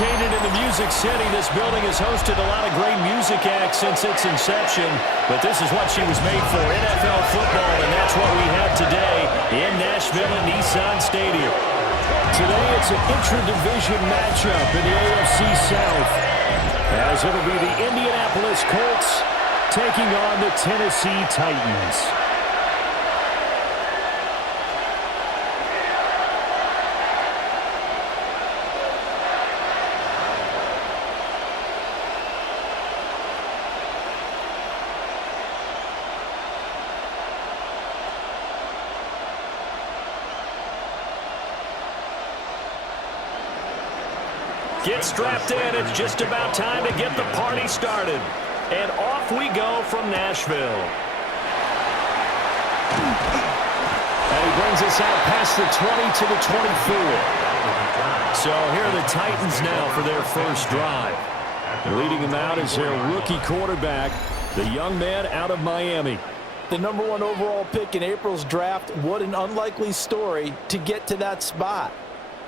Located in the Music City, this building has hosted a lot of great music acts since its inception, but this is what she was made for, NFL football, and that's what we have today in Nashville at Nissan Stadium. Today it's an intra-division matchup in the AFC South, as it'll be the Indianapolis Colts taking on the Tennessee Titans. Get strapped in. It's just about time to get the party started. And off we go from Nashville. And he brings us out past the 20 to the 24. So here are the Titans now for their first drive. Leading them out is their rookie quarterback, the young man out of Miami. The #1 overall pick in April's draft. What an unlikely story to get to that spot.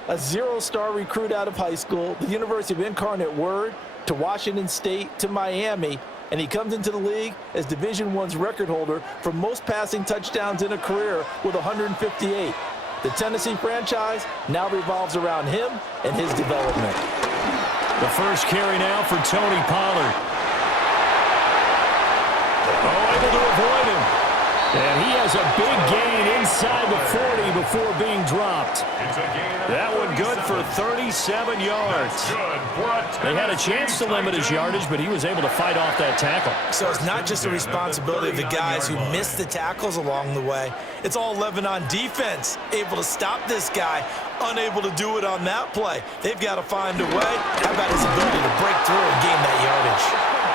A zero-star recruit out of high school, the University of Incarnate Word, to Washington State, to Miami, and he comes into the league as Division I's record holder for most passing touchdowns in a career with 158. The Tennessee franchise now revolves around him and his development. The first carry now for Tony Pollard. Oh, able to avoid him. And he has a big gain inside the 40 before being dropped. That one good for 37 yards. They had a chance to limit his yardage, but he was able to fight off that tackle. So it's not just the responsibility of the guys who missed the tackles along the way. It's all 11 on defense, able to stop this guy, unable to do it on that play. They've got to find a way. How about his ability to break through and gain that yardage?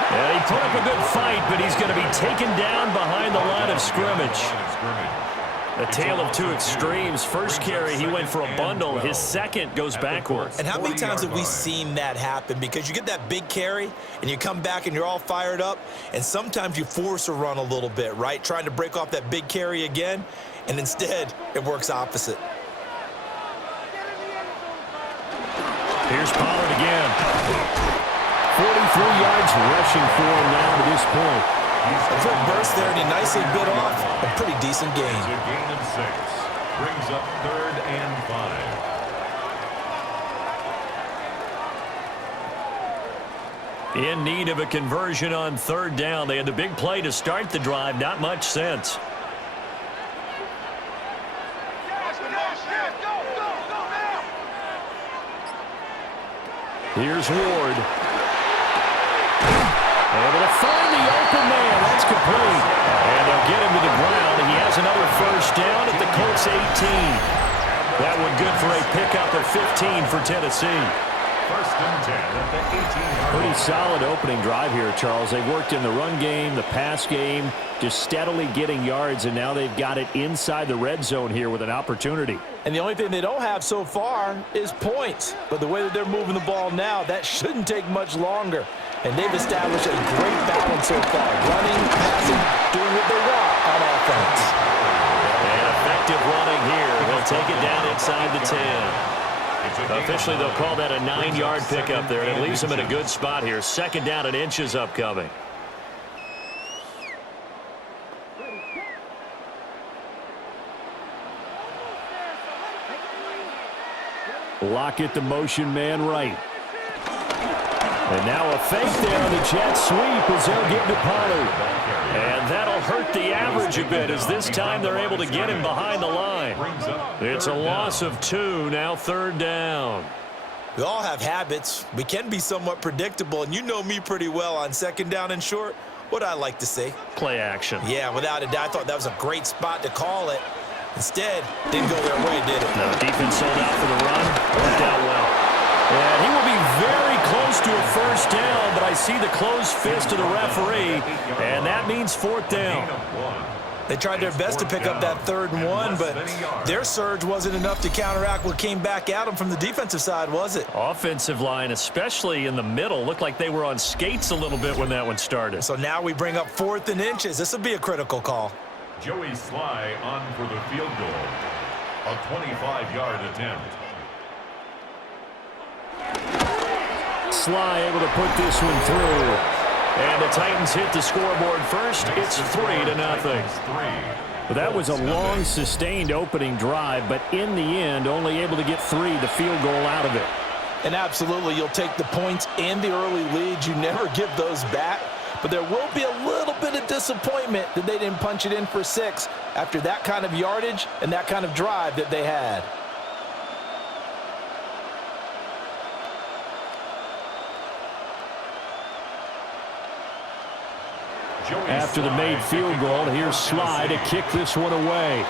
Yeah, he put up a good fight, but he's going to be taken down behind the line of scrimmage. A tale of two extremes. First carry, he went for a bundle. His second goes backwards. And how many times have we seen that happen? Because you get that big carry, and you come back and you're all fired up, and sometimes you force a run a little bit, right? Trying to break off that big carry again, and instead it works opposite. Here's Pollard again. 43 yards rushing for him now to this point. A quick burst there, and he nicely bit off a pretty decent gain. It's a gain of 6. Brings up 3rd and 5. In need of a conversion on 3rd down. They had the big play to start the drive. Not much sense. Here's Ward. Able to find the open man. That's complete. And they'll get him to the ground. And he has another first down at the Colts 18. That one good for a pickup of 15 for Tennessee. 1st and 10 at the 18-yard line. Pretty solid opening drive here, Charles. They've worked in the run game, the pass game, just steadily getting yards, and now they've got it inside the red zone here with an opportunity. And the only thing they don't have so far is points. But the way that they're moving the ball now, that shouldn't take much longer. And they've established a great balance so far. Running, passing, doing what they want on offense. And effective running here. They'll take it down inside the 10. Officially, they'll call that a 9-yard pickup there. And it leaves them in a good spot here. 2nd down and inches upcoming. Lockett, the motion man right. And now a fake there on the jet sweep as they'll get to Pollard. And that'll hurt the average a bit as this time they're able to get him behind the line. It's a loss of 2, now 3rd down. We all have habits. We can be somewhat predictable, and you know me pretty well on 2nd down and short. What I like to see. Play action. Yeah, without a doubt. I thought that was a great spot to call it. Instead, didn't go their way, did it? No, defense sold out for the run. Worked out well. And he will be very close to a first down, but I see the closed fist of the referee, and that means 4th down. They tried their best to pick up that 3rd and 1, but their surge wasn't enough to counteract what came back at them from the defensive side, was it? Offensive line, especially in the middle, looked like they were on skates a little bit when that one started. So now we bring up 4th and inches. This will be a critical call. Joey Sly on for the field goal. A 25-yard attempt. Sly able to put this one through. And the Titans hit the scoreboard first. It's 3-0. Well, that was a long, sustained opening drive, but in the end, only able to get 3, the field goal out of it. And absolutely, you'll take the points and the early leads. You never give those back. But there will be a little bit of disappointment that they didn't punch it in for 6 after that kind of yardage and that kind of drive that they had. After the made field goal, here's Sly to kick this one away.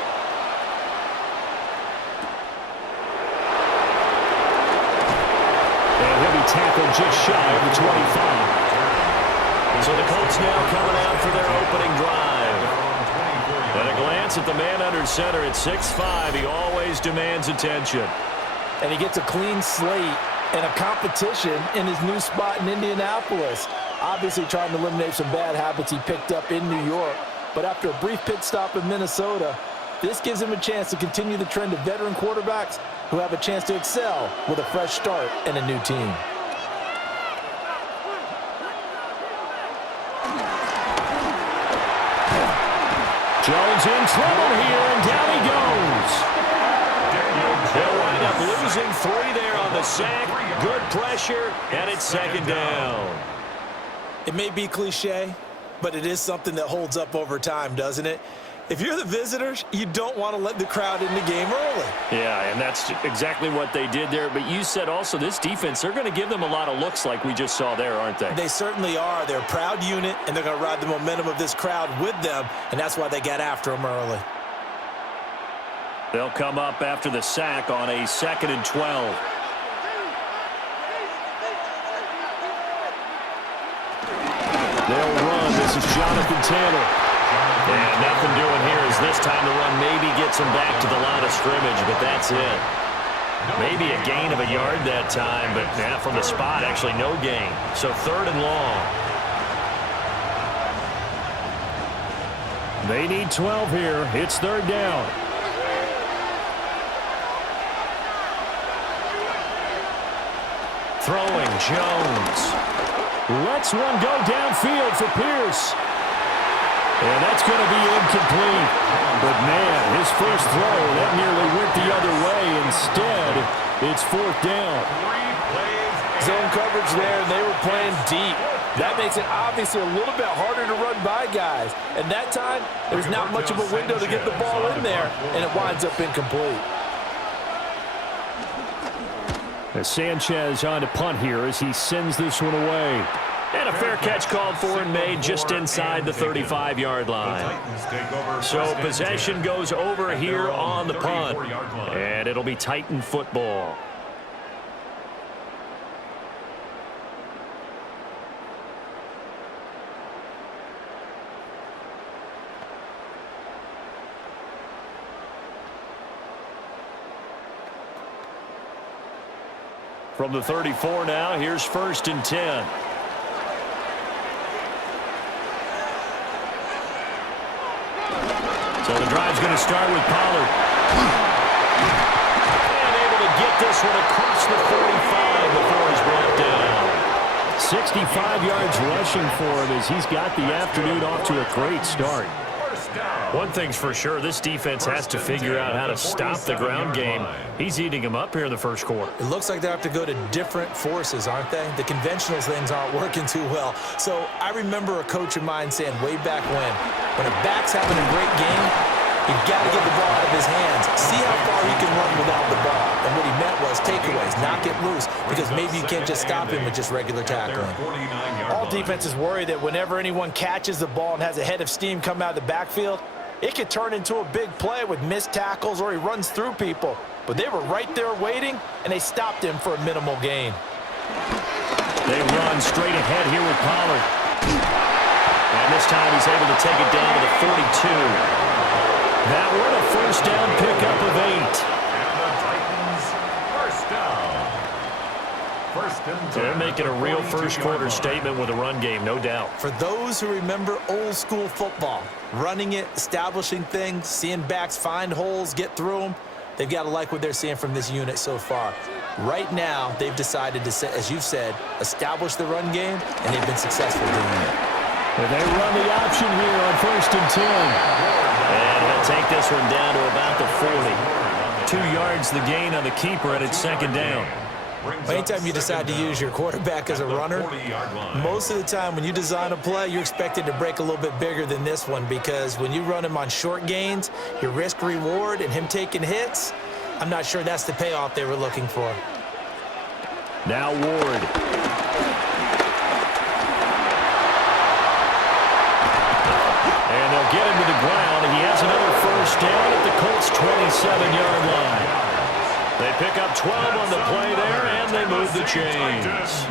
And he'll be tackled just shy of the 25. So the Colts now coming out for their opening drive. At a glance at the man under center at 6'5", he always demands attention. And he gets a clean slate and a competition in his new spot in Indianapolis. Obviously trying to eliminate some bad habits he picked up in New York. But after a brief pit stop in Minnesota, this gives him a chance to continue the trend of veteran quarterbacks who have a chance to excel with a fresh start and a new team. Jones in trouble here, and down he goes. They'll wind up losing 3 there on the sack. Good pressure, and it's 2nd down. It may be cliche, but it is something that holds up over time, doesn't it? If you're the visitors, you don't want to let the crowd in the game early. Yeah, and that's exactly what they did there. But you said also this defense, they're going to give them a lot of looks like we just saw there, aren't they? They certainly are. They're a proud unit, and they're going to ride the momentum of this crowd with them, and that's why they got after them early. They'll come up after the sack on a 2nd and 12. They'll run. This is Jonathan Taylor. And nothing doing here as this time the run maybe gets him back to the line of scrimmage, but that's it. Maybe a gain of a yard that time, but from the spot, actually no gain. So 3rd and long. They need 12 here. It's 3rd down. Throwing Jones. Lets one go downfield for Pierce. And that's going to be incomplete. But, man, his first throw, that nearly went the other way. Instead, it's 4th down. Zone coverage there, and they were playing deep. That makes it obviously a little bit harder to run by guys. And that time, there's not much of a window to get the ball in there, and it winds up incomplete. As Sanchez on to punt here as he sends this one away. And a fair catch called for and made just inside the 35-yard line. So possession goes over here on the punt. And it'll be Titan football. From the 34 now, here's 1st and 10. So the drive's going to start with Pollard. And able to get this one across the 45 before he's brought down. 65 yards rushing for him as he's got the afternoon off to a great start. One thing's for sure, this defense has to figure out how to stop the ground game. He's eating them up here in the first quarter. It looks like they have to go to different forces, aren't they? The conventional things aren't working too well. So I remember a coach of mine saying way back when a back's having a great game, you've got to get the ball out of his hands. See how far he can run without the ball. And what he meant was takeaways, knock it loose, because maybe you can't just stop him with just regular tackling. All defenses worry that whenever anyone catches the ball and has a head of steam come out of the backfield, it could turn into a big play with missed tackles or he runs through people. But they were right there waiting, and they stopped him for a minimal gain. They run straight ahead here with Pollard. And this time he's able to take it down to the 42. That one a first down pickup of 8. They're making a real first quarter statement with a run game, no doubt. For those who remember old school football, running it, establishing things, seeing backs find holes, get through them, they've got to like what they're seeing from this unit so far. Right now, they've decided to, as you've said, establish the run game, and they've been successful doing it. And they run the option here on 1st and 10. And he'll take this one down to about the 40. 2 yards the gain on the keeper, and it's 2nd down. Anytime you decide to use your quarterback as a runner, most of the time when you design a play, you're expected to break a little bit bigger than this one, because when you run him on short gains, your risk-reward and him taking hits, I'm not sure that's the payoff they were looking for. Now Ward. And they'll get him to the ground, and he has another 1st down at the Colts' 27-yard line. They pick up 12 on the play there, and they move the chains.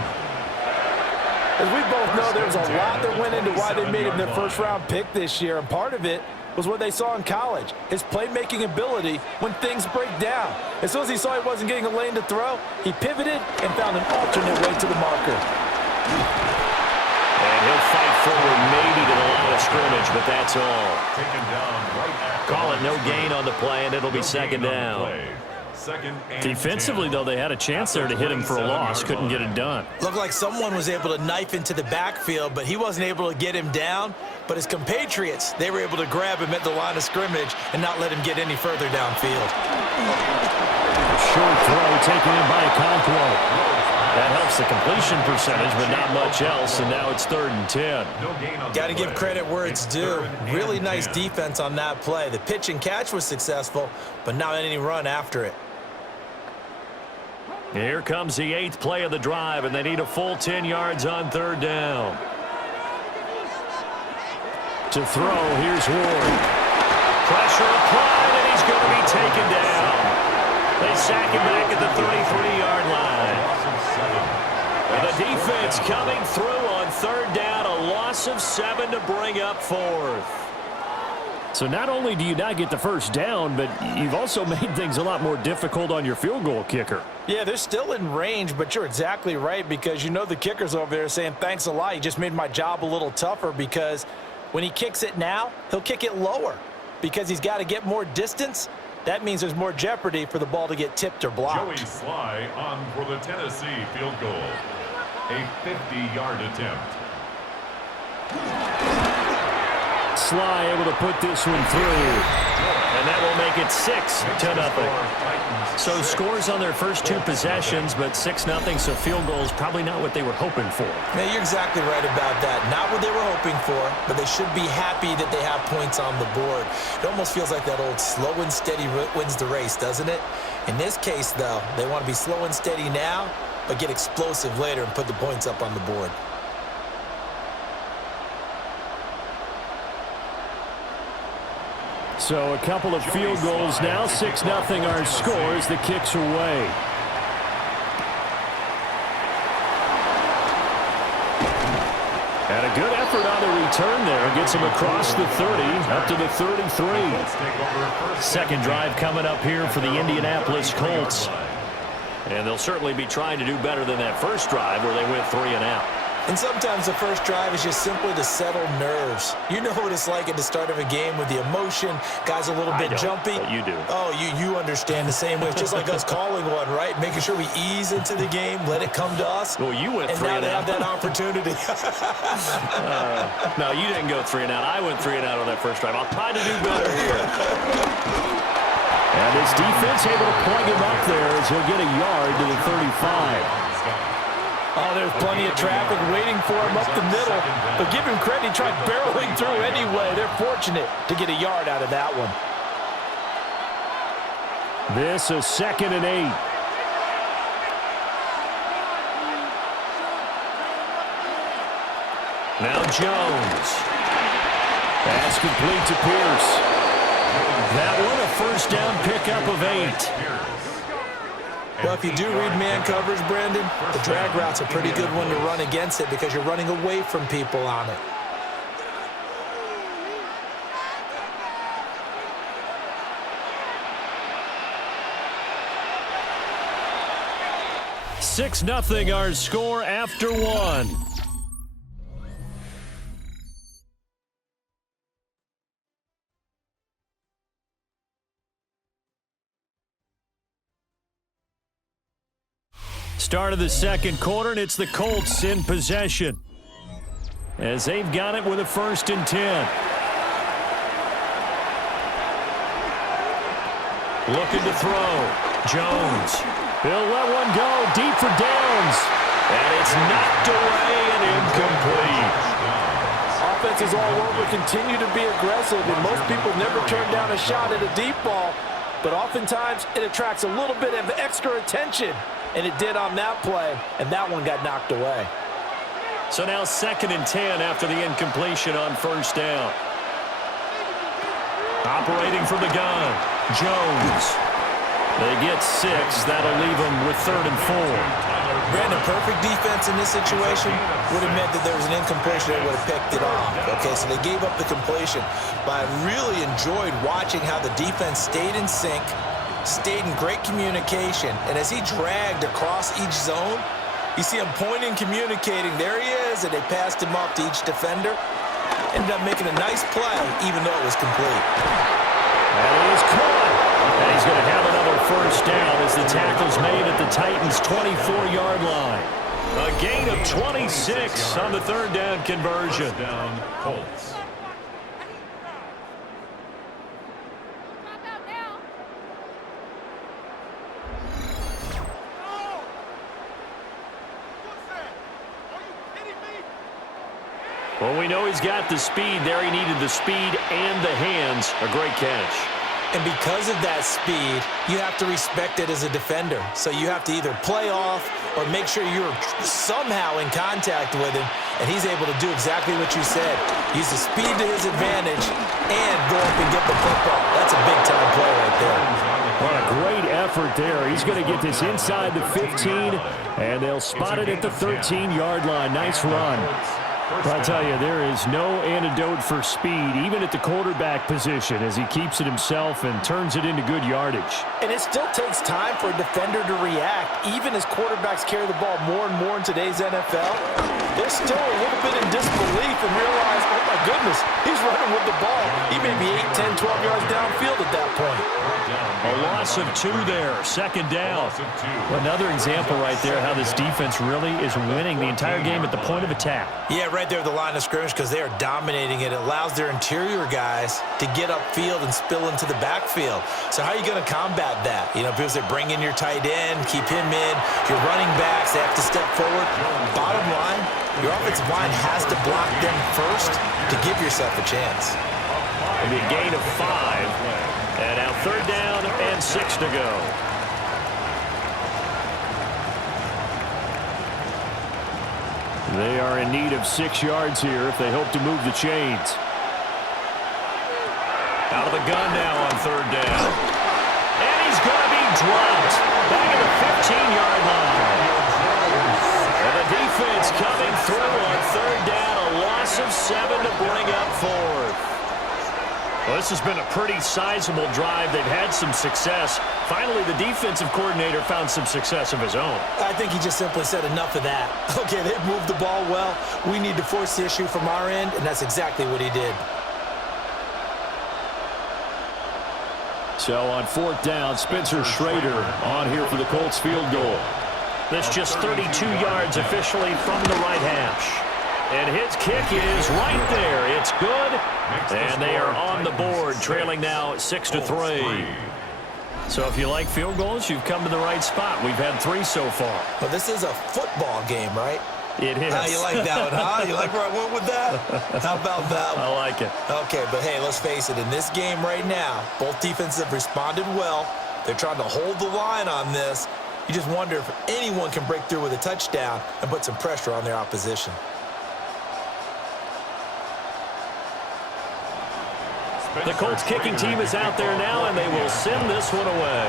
As we both know, there was a lot that went into why they made him their 1st-round pick this year, and part of it was what they saw in college, his playmaking ability when things break down. As soon as he saw he wasn't getting a lane to throw, he pivoted and found an alternate way to the marker. And he'll fight forward maybe to the line of scrimmage, but that's all. Call it no gain on the play, and it'll be 2nd down. Defensively, though, they had a chance there to hit him for a loss. Couldn't get it done. Looked like someone was able to knife into the backfield, but he wasn't able to get him down. But his compatriots, they were able to grab him at the line of scrimmage and not let him get any further downfield. Short throw taken in by Okonkwo. That helps the completion percentage, but not much else, and now it's 3rd and 10. Got to give credit where it's due. Really nice defense on that play. The pitch and catch was successful, but not any run after it. Here comes the 8th play of the drive, and they need a full 10 yards on 3rd down. To throw, here's Ward. Pressure applied, and he's going to be taken down. They sack him back at the 33-yard line. And the defense coming through on 3rd down, a loss of 7 to bring up 4th. So not only do you not get the 1st down, but you've also made things a lot more difficult on your field goal kicker. Yeah, they're still in range, but you're exactly right, because you know the kicker's over there saying, thanks a lot, you just made my job a little tougher, because when he kicks it now, he'll kick it lower because he's got to get more distance. That means there's more jeopardy for the ball to get tipped or blocked. Joey Sly on for the Tennessee field goal. A 50-yard attempt. Sly able to put this one through. And that will make it 6-0. So scores on their first 2 possessions, but 6-0, so field goal is probably not what they were hoping for. Yeah, you're exactly right about that. Not what they were hoping for, but they should be happy that they have points on the board. It almost feels like that old slow and steady wins the race, doesn't it? In this case, though, they want to be slow and steady now, but get explosive later and put the points up on the board. So a couple of field goals now, 6-0 our scores. The kicks away. And a good effort on the return there. Gets him across the 30, up to the 33. 2nd drive coming up here for the Indianapolis Colts. And they'll certainly be trying to do better than that 1st drive where they went 3 and out. And sometimes the 1st drive is just simply to settle nerves. You know what it's like at the start of a game with the emotion. Guys a little bit jumpy. But you do. Oh, you understand the same way. It's just like us calling one, right? Making sure we ease into the game, let it come to us. Well, you went 3 and out. And now they have that opportunity. No, you didn't go 3 and out. I went 3 and out on that 1st drive. I'll try to do better here. And this defense able to plug him up there as he'll get a yard to the 35. Oh, there's plenty of traffic waiting for him up the middle. But give him credit, he tried barreling through anyway. They're fortunate to get a yard out of that one. This is 2nd and 8. Now Jones. Pass complete to Pierce. That one a 1st down pickup of 8. Well, if you do read man coverage, Brandon, the drag route's a pretty good one to run against it because you're running away from people on it. 6-0 our score after 1. Start of the second quarter, and it's the Colts in possession as they've got it with a 1st and 10. Looking to throw. Jones. He'll let one go deep for Downs. And it's knocked away and incomplete. Offenses all over continue to be aggressive, and most people never turn down a shot at a deep ball. But oftentimes, it attracts a little bit of extra attention. And it did on that play, and that one got knocked away. So now 2nd and 10 after the incompletion on 1st down. Operating from the gun, Jones. They get 6. That'll leave them with 3rd and 4. Brandon, perfect defense in this situation would have meant that there was an incompletion that would have picked it off. Okay, so they gave up the completion. But I really enjoyed watching how the defense stayed in sync, stayed in great communication, and as he dragged across each zone, you see him pointing, communicating. There he is, and they passed him off to each defender. Ended up making a nice play, even though it was complete. And he is caught. And he's going to have another 1st down as the tackle's made at the Titans' 24-yard line. A gain of 26 on the 3rd down conversion. First down, Colts. Well, we know he's got the speed there. He needed the speed and the hands. A great catch. And because of that speed, you have to respect it as a defender. So you have to either play off or make sure you're somehow in contact with him, and he's able to do exactly what you said. Use the speed to his advantage and go up and get the football. That's a big-time play right there. What a great effort there. He's going to get this inside the 15, and they'll spot it at the 13-yard line. Nice run. But I'll tell you, there is no antidote for speed, even at the quarterback position, as he keeps it himself and turns it into good yardage. And it still takes time for a defender to react, even as quarterbacks carry the ball more and more in today's NFL. They're still a little bit in disbelief and realize, oh my goodness, he's running with the ball. He may be 8, 10, 12 yards downfield at that point. A loss of 2 there, 2nd down. Another example right there how this defense really is winning the entire game at the point of attack. Yeah, right there at the line of scrimmage, because they are dominating it. It allows their interior guys to get upfield and spill into the backfield. So how are you going to combat that? You know, people say bring in your tight end, keep him in. Your running backs, they have to step forward. Bottom line, your offensive line has to block them first to give yourself a chance. It'll be a gain of 5. And now 3rd down and 6 to go. They are in need of 6 yards here if they hope to move the chains. Out of the gun now on 3rd down. And he's going to be dropped back at the 15-yard line. And the defense coming through on 3rd down. A loss of 7 to bring up 4th. Well, this has been a pretty sizable drive. They've had some success. Finally, the defensive coordinator found some success of his own. I think he just simply said enough of that. Okay, they've moved the ball well. We need to force the issue from our end, and that's exactly what he did. So on 4th down, Spencer Schrader on here for the Colts field goal. This just 32 yards officially from the right hash. And his kick is right there. It's good. And they are on the board, trailing now 6-3. So if you like field goals, you've come to the right spot. We've had 3 so far. Well, this is a football game, right? It is. You like that one, huh? You like where I went with that? How about that one? I like it. Okay, but hey, let's face it. In this game right now, both defenses have responded well. They're trying to hold the line on this. You just wonder if anyone can break through with a touchdown and put some pressure on their opposition. The Colts kicking team is out there now, and they will send this one away.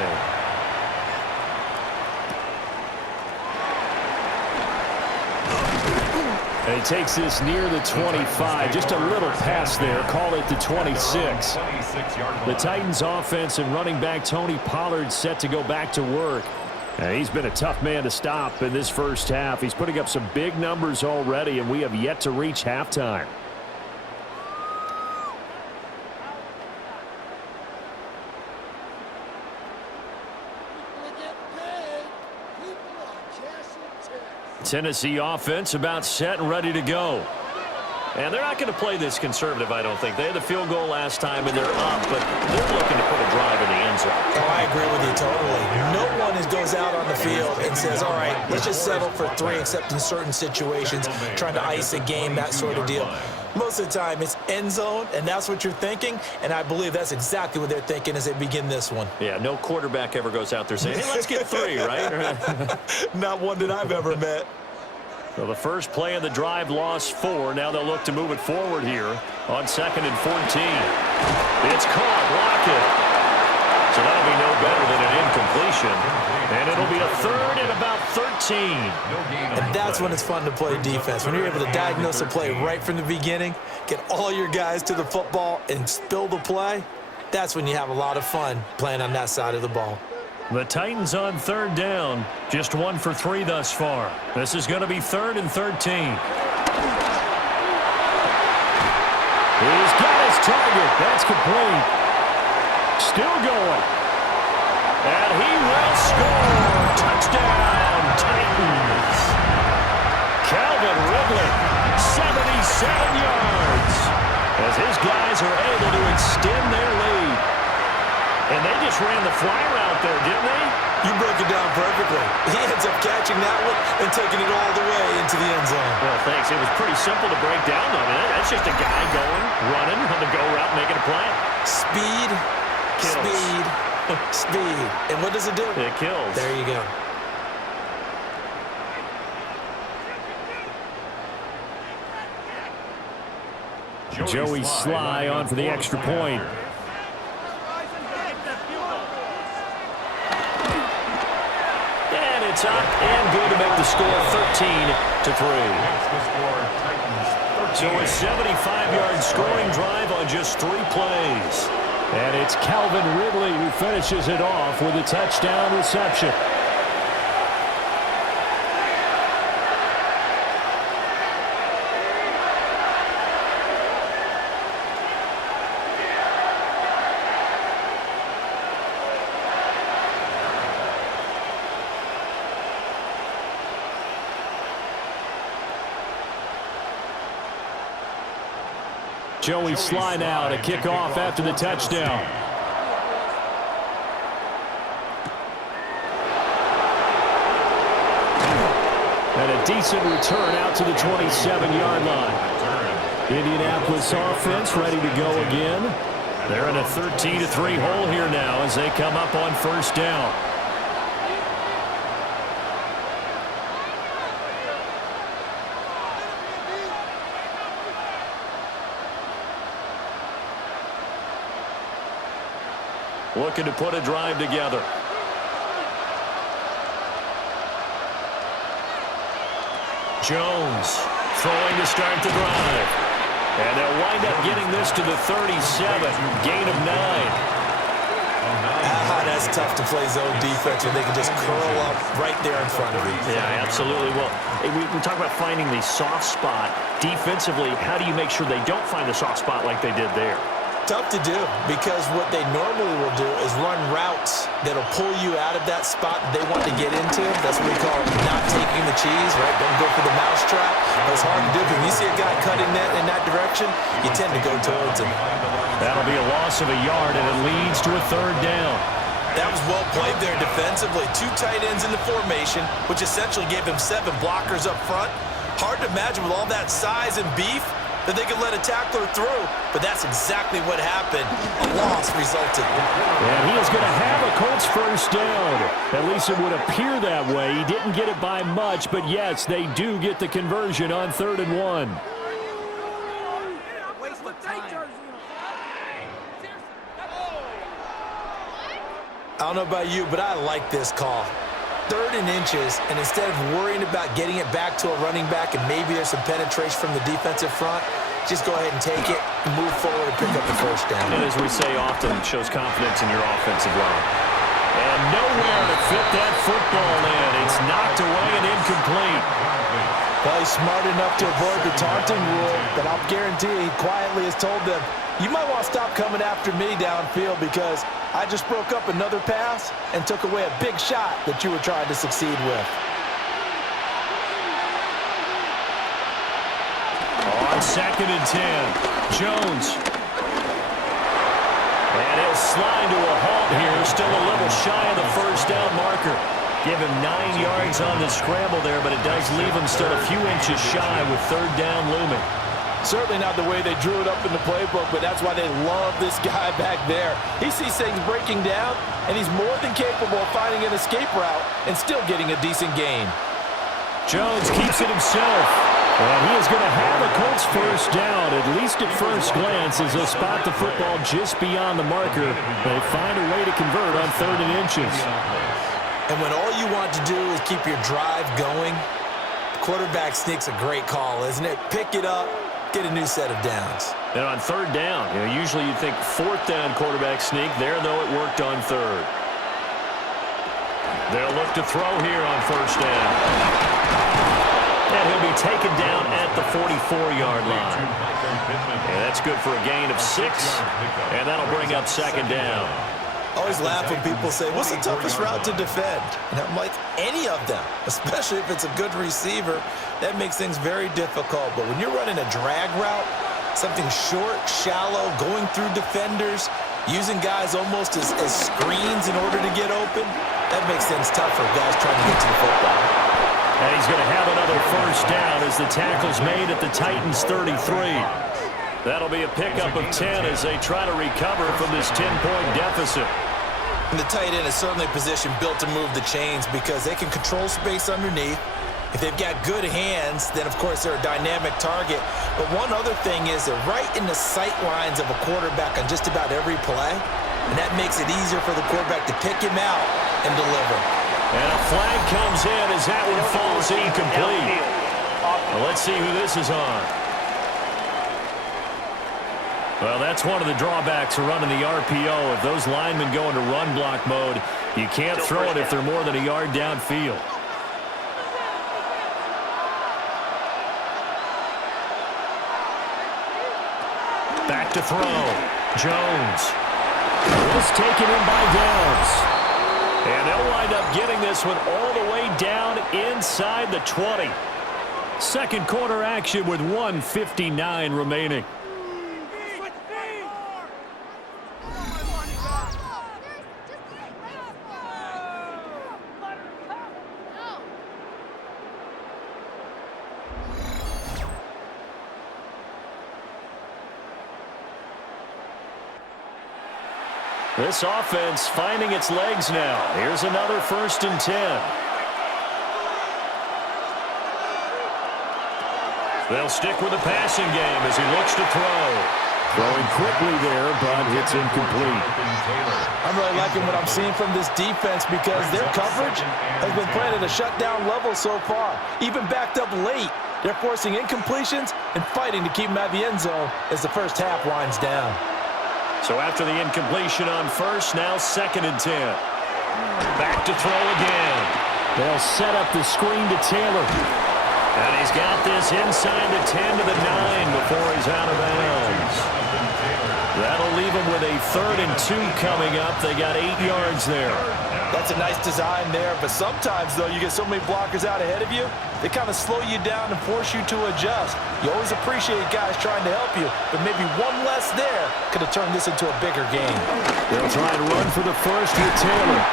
And he takes this near the 25. Just a little pass there. Call it the 26. The Titans offense and running back Tony Pollard set to go back to work. And he's been a tough man to stop in this first half. He's putting up some big numbers already, and we have yet to reach halftime. Tennessee offense about set and ready to go. And they're not going to play this conservative, I don't think. They had the field goal last time, and they're up, but they're looking to put a drive in the end zone. Oh, I agree with you totally. No one goes out on the field and says, all right, let's just settle for 3, except in certain situations, trying to ice a game, that sort of deal. Most of the time, it's end zone, and that's what you're thinking, and I believe that's exactly what they're thinking as they begin this one. Yeah, no quarterback ever goes out there saying, hey, let's get 3, right? Not one that I've ever met. So the first play of the drive lost 4. Now they'll look to move it forward here on 2nd and 14. It's caught. Lockett. So that'll be no better than an incompletion. And it'll be a 3rd and about 13. And that's when it's fun to play defense. When you're able to diagnose a play right from the beginning, get all your guys to the football and spill the play, that's when you have a lot of fun playing on that side of the ball. The Titans on 3rd down. Just 1 for 3 thus far. This is going to be 3rd and 13. He's got his target. That's complete. Still going. And he will score. Touchdown, Titans. Calvin Ridley, 77 yards. As his guys are able to extend their lead. And they just ran the fly route there, didn't they? You broke it down perfectly. He ends up catching that one and taking it all the way into the end zone. Well, thanks. It was pretty simple to break down, though. That's just a guy going, running on the go route, making a play. Speed, kills. Speed, speed. And what does it do? It kills. There you go. Joey Sly on for the extra point. It's up and good to make the score 13-3. So a 75-yard scoring drive on just 3 plays. And it's Calvin Ridley who finishes it off with a touchdown reception. Joey Sly now to kick off after the touchdown. And a decent return out to the 27-yard line. Indianapolis offense ready to go again. They're in a 13-3 hole here now as they come up on 1st down. Looking to put a drive together. Jones throwing to start the drive. And they'll wind up getting this to the 37. Gain of 9. That's tough to play zone defense when they can just curl up right there in front of you. Yeah, absolutely. Well, we talk about finding the soft spot. Defensively, how do you make sure they don't find the soft spot like they did there? Tough to do, because what they normally will do is run routes that'll pull you out of that spot that they want to get into. That's what we call not taking the cheese, right? Don't go for the mousetrap. But it's hard to do, because when you see a guy cutting that in that direction, you tend to go towards him. That'll be a loss of a yard, and it leads to a 3rd down. That was well played there defensively. 2 tight ends in the formation, which essentially gave them 7 blockers up front. Hard to imagine with all that size and beef that they could let a tackler through, but that's exactly what happened. A loss resulted. And he is going to have a Colts 1st down. At least it would appear that way. He didn't get it by much, but yes, they do get the conversion on 3rd and 1. I don't know about you, but I like this call. 3rd and inches, and instead of worrying about getting it back to a running back and maybe there's some penetration from the defensive front, just go ahead and take it, move forward, and pick up the 1st down. And as we say often, it shows confidence in your offensive line. And nowhere to fit that football in. It's knocked away and incomplete. Well, he's smart enough to avoid the taunting rule, but I'll guarantee he quietly has told them, you might want to stop coming after me downfield because I just broke up another pass and took away a big shot that you were trying to succeed with. On 2nd and 10, Jones. And he'll slide to a halt here, still a little shy of the first down marker. Give him 9 yards on the scramble there, but it does leave him still a few inches shy with 3rd down looming. Certainly not the way they drew it up in the playbook, but that's why they love this guy back there. He sees things breaking down, and he's more than capable of finding an escape route and still getting a decent gain. Jones keeps it himself. And he is going to have a Colts first down, at least at first glance, as they'll spot the football just beyond the marker. They find a way to convert on 3rd and inches. And when all you want to do is keep your drive going, the quarterback sneak's a great call, isn't it? Pick it up, get a new set of downs. And on 3rd down, usually you'd think 4th down quarterback sneak. There, though, it worked on 3rd. They'll look to throw here on 1st down. And he'll be taken down at the 44-yard line. And that's good for a gain of 6. And that'll bring up 2nd down. Always laugh when people say, what's the toughest route to defend? And I'm like, any of them, especially if it's a good receiver. That makes things very difficult. But when you're running a drag route, something short, shallow, going through defenders, using guys almost as screens in order to get open, that makes things tough for guys trying to get to the football. And he's going to have another first down as the tackle's made at the Titans' 33. That'll be a pickup of 10 as they try to recover from this 10-point deficit. And the tight end is certainly a position built to move the chains because they can control space underneath. If they've got good hands, then, of course, they're a dynamic target. But one other thing is they're right in the sight lines of a quarterback on just about every play, and that makes it easier for the quarterback to pick him out and deliver. And a flag comes in as that one falls incomplete. Well, let's see who this is on. Well, that's one of the drawbacks of running the RPO. If those linemen go into run block mode, you can't throw it if they're more than a yard downfield. Back to throw. Jones. Was taken in by Downs. And they'll wind up getting this one all the way down inside the 20. Second quarter action with 1:59 remaining. This offense finding its legs now. Here's another 1st and 10. They'll stick with the passing game as he looks to throw. Throwing quickly there, but it's incomplete. I'm really liking what I'm seeing from this defense because their coverage has been playing at a shutdown level so far. Even backed up late, they're forcing incompletions and fighting to keep them out of the end zone as the first half winds down. So after the incompletion on 1st, now 2nd and 10. Back to throw again. They'll set up the screen to Taylor. And he's got this inside the 10 to the 9 before he's out of bounds. That'll leave him with a 3rd and 2 coming up. They got 8 yards there. That's a nice design there, but sometimes, though, you get so many blockers out ahead of you, they kind of slow you down and force you to adjust. You always appreciate guys trying to help you, but maybe one less there could have turned this into a bigger game. They'll try to run for the first with Taylor.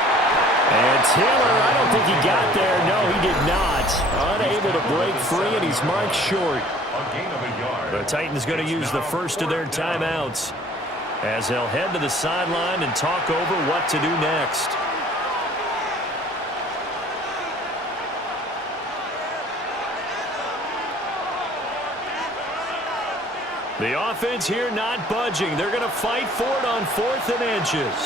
And Taylor, I don't think he got there. No, he did not. Unable to break free, and he's marked short. The Titans going to use the first of their timeouts as they'll head to the sideline and talk over what to do next. The offense here not budging. They're going to fight for it on 4th and inches.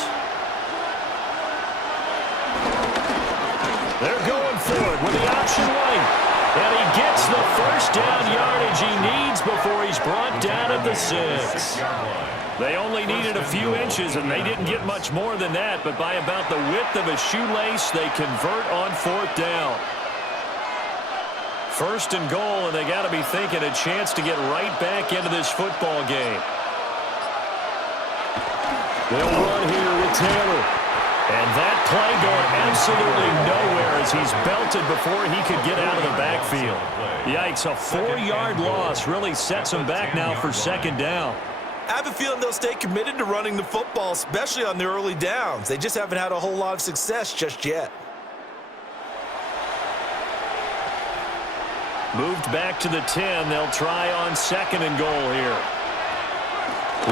They're going for it with the option right. And he gets the first down yardage he needs before he's brought down at the 6. They only needed a few inches, and they didn't get much more than that. But by about the width of a shoelace, they convert on 4th down. 1st and goal, and they got to be thinking a chance to get right back into this football game. They'll run here with Taylor. And that play going absolutely nowhere as he's belted before he could get out of the backfield. Yikes, a 4-yard loss really sets him back now for second down. I have a feeling they'll stay committed to running the football, especially on the early downs. They just haven't had a whole lot of success just yet. Moved back to the 10. They'll try on second and goal here.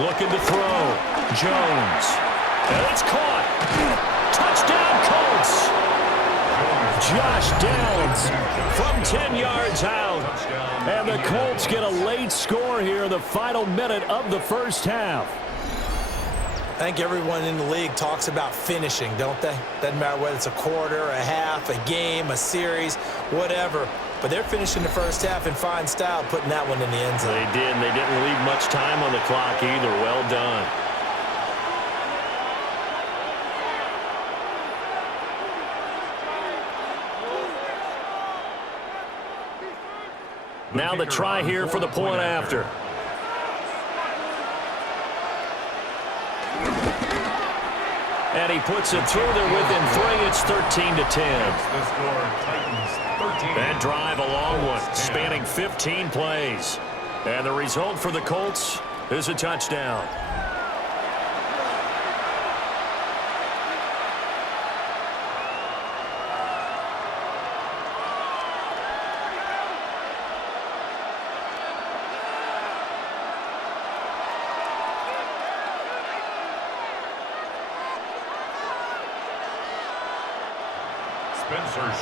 Looking to throw. Jones. And it's caught. Touchdown, Colts. Josh Downs from 10 yards out. And the Colts get a late score here in the final minute of the first half. I think everyone in the league talks about finishing, don't they? Doesn't matter whether it's a quarter, a half, a game, a series, whatever. But they're finishing the first half in fine style, putting that one in the end zone. They did, and they didn't leave much time on the clock either. Well done. Now the try here for the point after. And he puts it through there within 3. It's 13-10. That drive, a long one, spanning 15 plays. And the result for the Colts is a touchdown.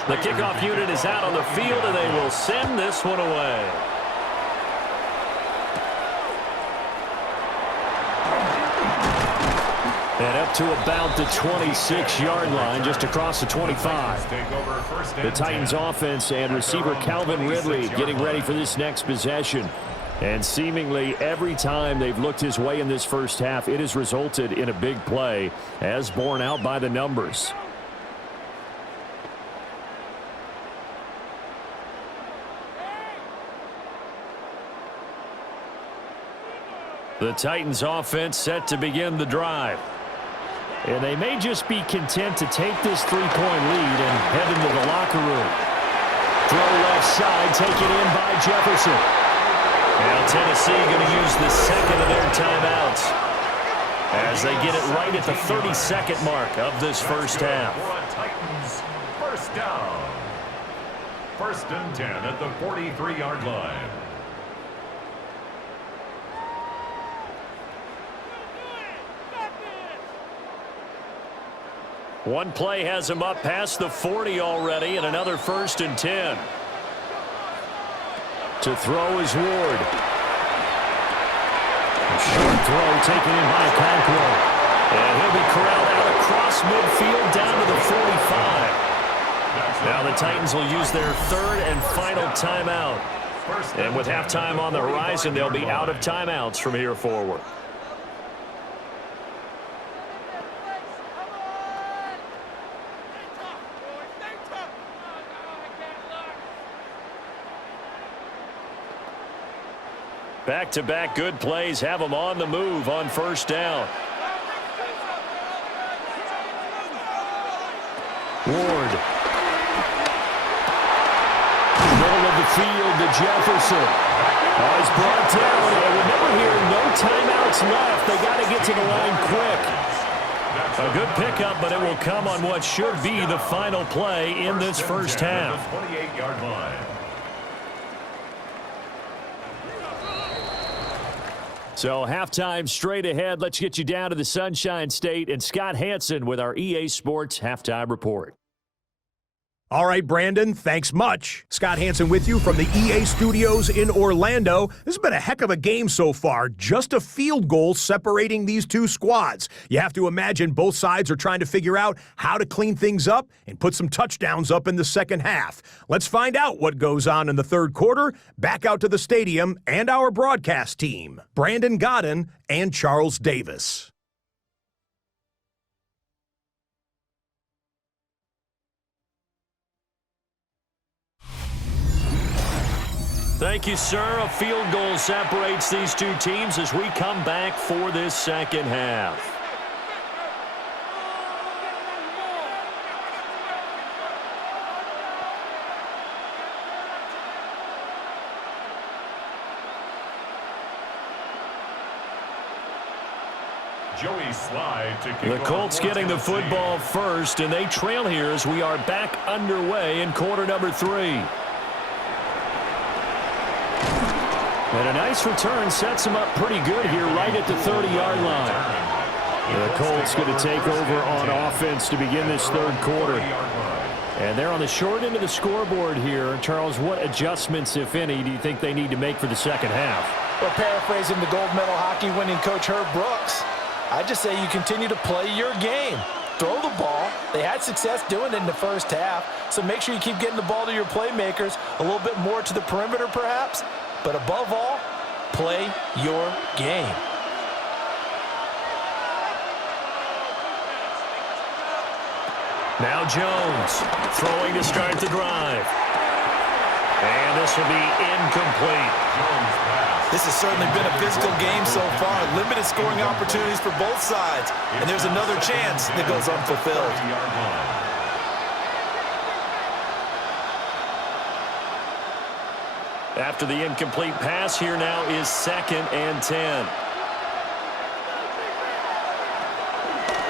The kickoff unit is out on the field, and they will send this one away. And up to about the 26-yard line, just across the 25. The Titans offense and receiver Calvin Ridley getting ready for this next possession. And seemingly every time they've looked his way in this first half, it has resulted in a big play, as borne out by the numbers. The Titans offense set to begin the drive. And they may just be content to take this 3-point lead and head into the locker room. Throw left side, taken in by Jefferson. Now Tennessee going to use the second of their timeouts as they get it right at the 32nd mark of this first half. Titans first down. 1st and 10 at the 43-yard line. One play has him up past the 40 already, and another 1st and 10. To throw is Ward. A short throw taken in by Conquo. And he'll be corralled out across midfield down to the 45. Now the Titans will use their 3rd and final timeout. And with halftime on the horizon, they'll be out of timeouts from here forward. Back-to-back good plays have them on the move on first down. Ward. Middle of the field to Jefferson. He's brought down, and remember here, no timeouts left. They got to get to the line quick. A good pickup, but it will come on what should be the final play in this first half. 28-yard line. So halftime straight ahead. Let's get you down to the Sunshine State and Scott Hansen with our EA Sports Halftime Report. All right, Brandon, thanks much. Scott Hansen with you from the EA Studios in Orlando. This has been a heck of a game so far. Just a field goal separating these two squads. You have to imagine both sides are trying to figure out how to clean things up and put some touchdowns up in the second half. Let's find out what goes on in the third quarter. Back out to the stadium and our broadcast team, Brandon Godden and Charles Davis. Thank you, sir. A field goal separates these two teams as we come back for this second half. Joey Slide to kick The Colts getting the football first, and they trail here as we are back underway in quarter number 3. And a nice return sets them up pretty good here right at the 30-yard line. The Colts going to take over on offense to begin this third quarter. And they're on the short end of the scoreboard here. Charles, what adjustments, if any, do you think they need to make for the second half? Well, paraphrasing the gold medal hockey winning coach Herb Brooks, I just say you continue to play your game. Throw the ball. They had success doing it in the first half, so make sure you keep getting the ball to your playmakers, a little bit more to the perimeter perhaps, but above all, play your game. Now Jones throwing to start the drive. And this will be incomplete. This has certainly been a physical game so far. Limited scoring opportunities for both sides. And there's another chance that goes unfulfilled. After the incomplete pass, here now is 2nd and 10.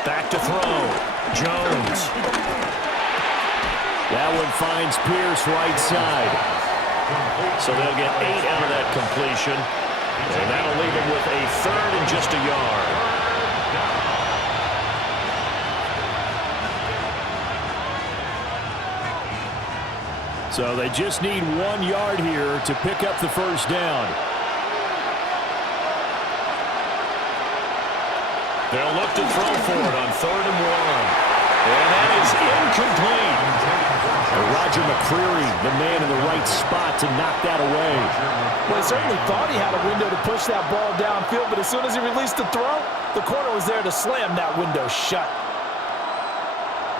Back to throw. Jones. That one finds Pierce right side. So they'll get 8 out of that completion. And that'll leave them with a 3rd and just a yard. So they just need 1 yard here to pick up the first down. They'll look to throw for it on 3rd and 1. And that is incomplete. Roger McCreary, the man in the right spot to knock that away. Well, he certainly thought he had a window to push that ball downfield, but as soon as he released the throw, the corner was there to slam that window shut.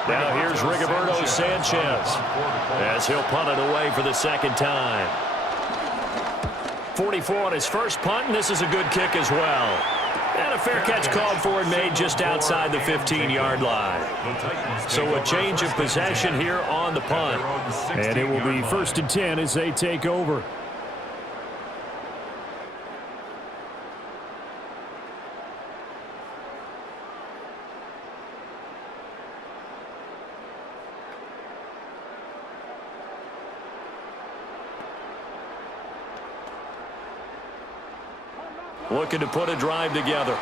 Now here's Rigoberto Sanchez as he'll punt it away for the second time. 44 on his first punt, and this is a good kick as well. And a fair catch called for and made just outside the 15-yard line. So a change of possession here on the punt. And it will be 1st and 10 as they take over. Looking to put a drive together.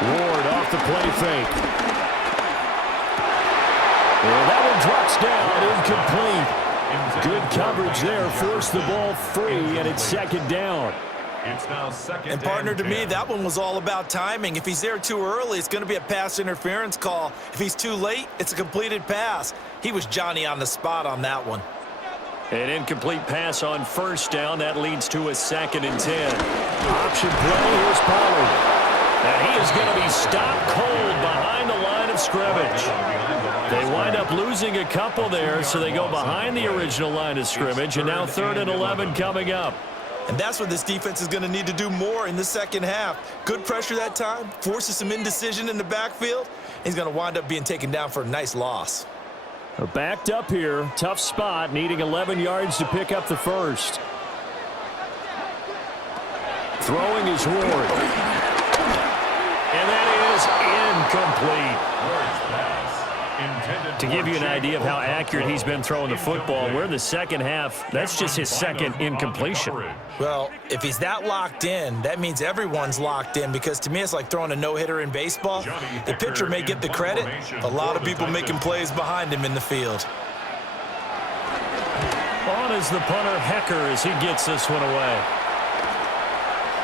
Ward off the play fake. And that one drops down, incomplete. Good coverage there, forced the ball free, and it's 2nd down. It's now 2nd And partner, to me, that one was all about timing. If he's there too early, it's going to be a pass interference call. If he's too late, it's a completed pass. He was Johnny on the spot on that one. An incomplete pass on 1st down. That leads to a 2nd and 10. Option play. Here's Pollard. And he is going to be stopped cold behind the line of scrimmage. They wind up losing a couple there, so they go behind the original line of scrimmage, and now 3rd and 11 coming up. And that's what this defense is going to need to do more in the second half. Good pressure that time, forces some indecision in the backfield. He's going to wind up being taken down for a nice loss. Backed up here, tough spot, needing 11 yards to pick up the first. Throwing is Ward. And that is incomplete. To give you an idea of how accurate he's been throwing the football, we're in the second half. That's just his 2nd incompletion. Well, if he's that locked in, that means everyone's locked in, because to me it's like throwing a no-hitter in baseball. The pitcher may get the credit, a lot of people making plays behind him in the field. On is the punter Hecker as he gets this one away.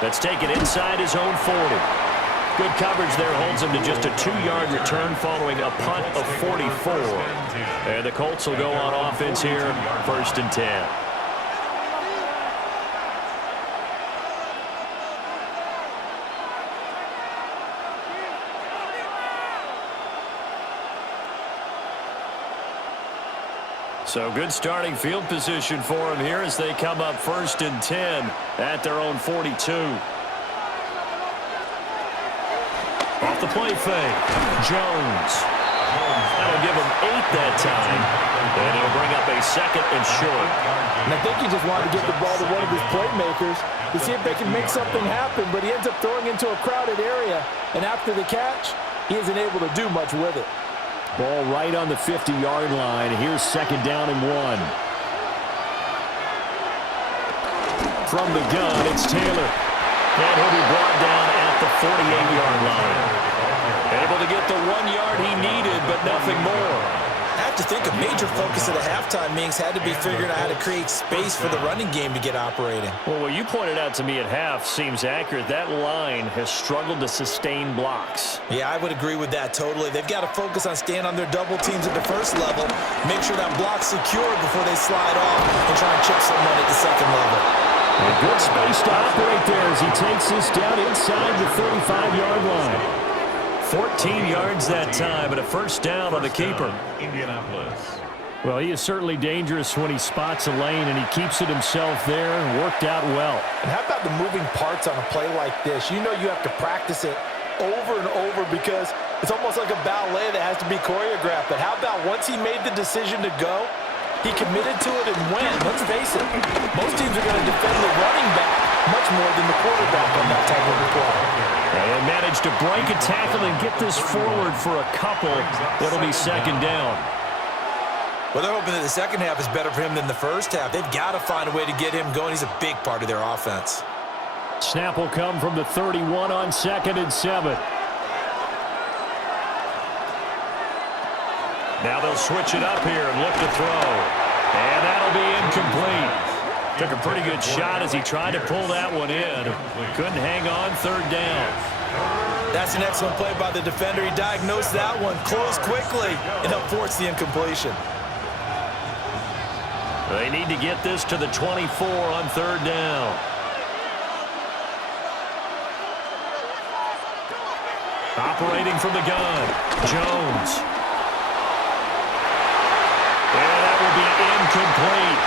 That's taken inside his own 40. Good coverage there holds him to just a 2-yard return following a punt of 44. And the Colts will go on offense here, 1st and 10. So good starting field position for them here as they come up 1st and 10 at their own 42. Off the play fake, Jones. That'll give him 8 that time. And it'll bring up a second and short. And I think he just wanted to get the ball to one of his playmakers to see if they can make something happen, but he ends up throwing into a crowded area, and after the catch, he isn't able to do much with it. Ball right on the 50-yard line. Here's second down and 1. From the gun, it's Taylor. And he'll be brought down at the 48-yard line. Able to get the 1 yard he needed, but nothing more. I have to think a major focus at the halftime meetings had to be figuring out how to create space for the running game to get operating. Well, what you pointed out to me at half seems accurate. That line has struggled to sustain blocks. Yeah, I would agree with that totally. They've got to focus on staying on their double teams at the first level, make sure that block's secured before they slide off and try and chip someone at the second level. A good space to operate there as he takes this down inside the 35-yard line. 14 yards that time, and a first down on the keeper. Indianapolis. Well, he is certainly dangerous when he spots a lane, and he keeps it himself there. Worked out well. And how about the moving parts on a play like this? You know you have to practice it over and over because it's almost like a ballet that has to be choreographed. But how about once he made the decision to go, he committed to it and went. Let's face it, most teams are going to defend the running back much more than the quarterback on that type of a play. And managed to break a tackle and get this forward for a couple. It'll be second down. Well, they're hoping that the second half is better for him than the first half. They've got to find a way to get him going. He's a big part of their offense. Snap will come from the 31 on 2nd and 7. Now they'll switch it up here and look to throw. And that'll be incomplete. Took a pretty good shot as he tried to pull that one in. Couldn't hang on, third down. That's an excellent play by the defender. He diagnosed that one, closed quickly, and helped force the incompletion. They need to get this to the 24 on third down. Operating from the gun, Jones. And that will be incomplete.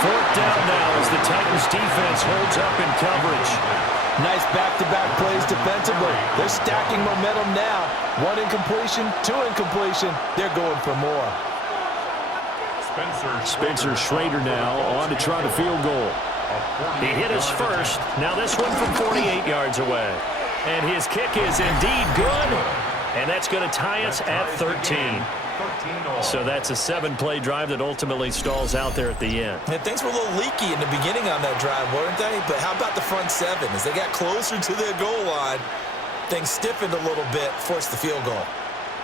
Fourth down now as the Titans defense holds up in coverage. Nice back-to-back plays defensively. They're stacking momentum now. 1 incompletion, 2 incompletion. They're going for more. Spencer Schrader now on to try the field goal. He hit his first. Now this one from 48 yards away. And his kick is indeed good. And that's going to tie us at 13. So that's a 7-play drive that ultimately stalls out there at the end. And things were a little leaky in the beginning on that drive, weren't they? But how about the front 7? As they got closer to their goal line, things stiffened a little bit, forced the field goal.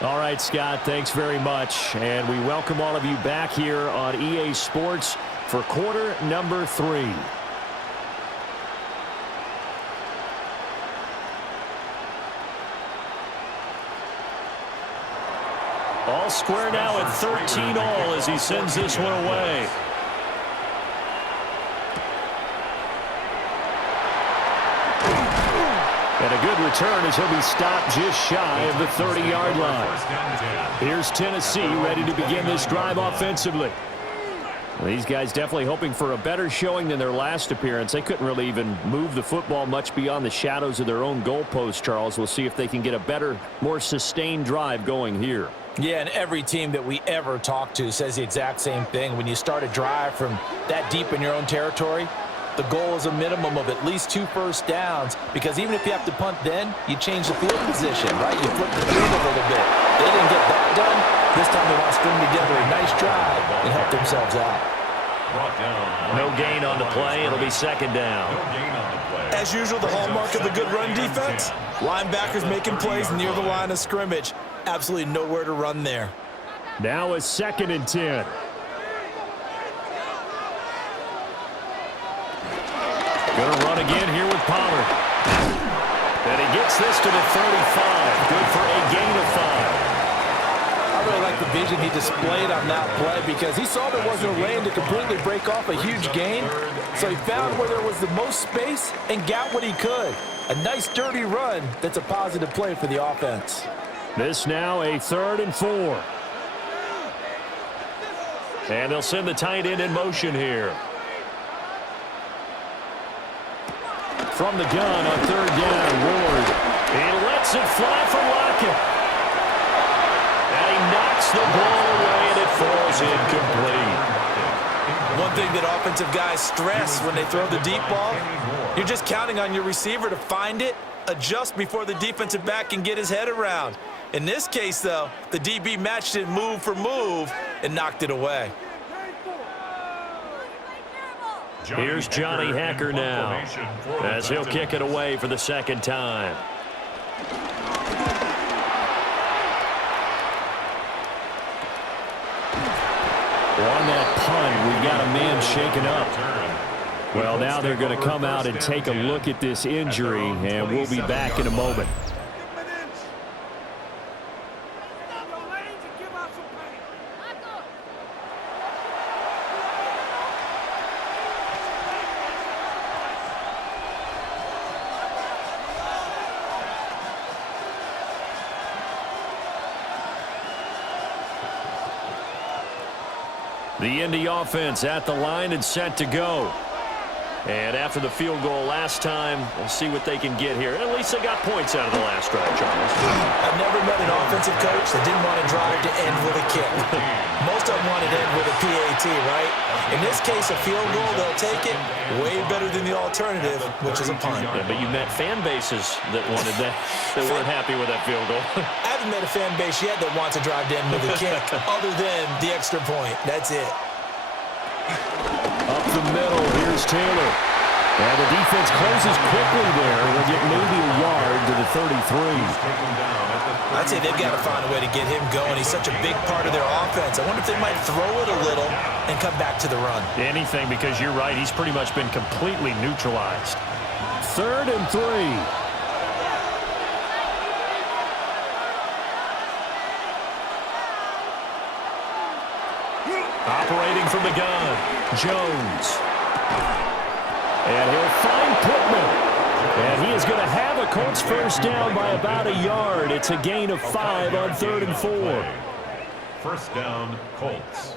All right, Scott, thanks very much. And we welcome all of you back here on EA Sports for quarter number 3. All square now at 13 all as he sends this one away. And a good return as he'll be stopped just shy of the 30-yard line. Here's Tennessee ready to begin this drive offensively. Well, these guys definitely hoping for a better showing than their last appearance. They couldn't really even move the football much beyond the shadows of their own goalpost, Charles. We'll see if they can get a better, more sustained drive going here. Yeah, and every team that we ever talk to says the exact same thing. When you start a drive from that deep in your own territory, the goal is a minimum of at least 2 first downs, because even if you have to punt then, you change the field position, right? You flip the field a little bit. They didn't get that done. This time they want to string together a nice drive and help themselves out. No gain on the play. It'll be second down. As usual, the hallmark of the good run defense, linebackers making plays near the line of scrimmage. Absolutely nowhere to run there. Now a 2nd and 10. Going to run again here with Pollard. And he gets this to the 35. Good for a gain of 5. I really like the vision he displayed on that play because he saw there wasn't a lane to completely break off a huge gain. So he found where there was the most space and got what he could. A nice dirty run that's a positive play for the offense. This now a 3rd and 4. And they'll send the tight end in motion here. From the gun on 3rd down, Ward. He lets it fly for Lockett. And he knocks the ball away, and it falls incomplete. One thing that offensive guys stress when they throw the deep ball, you're just counting on your receiver to find it, adjust before the defensive back can get his head around. In this case, though, the DB matched it move for move and knocked it away. Here's Johnny Hacker now, as he'll kick it away for the second time. On that punt, we've got a man shaken up. Well, now they're going to come out and take a look at this injury, and we'll be back in a moment. The Indy offense at the line and set to go. And after the field goal last time, we'll see what they can get here. At least they got points out of the last drive, Charles. I've never met an offensive coach that didn't want to drive to end with a kick. Most of them wanted to end with a PAT, right? In this case, a field goal, they'll take it. Way better than the alternative, which is a punt. Yeah, but you met fan bases that wanted that, that weren't happy with that field goal. I haven't met a fan base yet that wants to drive to end with a kick, other than the extra point. That's it. Up the middle, here's Taylor. And the defense closes quickly there. They'll get maybe a yard to the 33. I'd say they've got to find a way to get him going. He's such a big part of their offense. I wonder if they might throw it a little and come back to the run. Anything, because you're right. He's pretty much been completely neutralized. 3rd and 3. Operating from the gun, Jones. And he'll find Pittman. And he is going to have a Colts first down by about a yard. It's a gain of 5 on 3rd and 4. First down, Colts.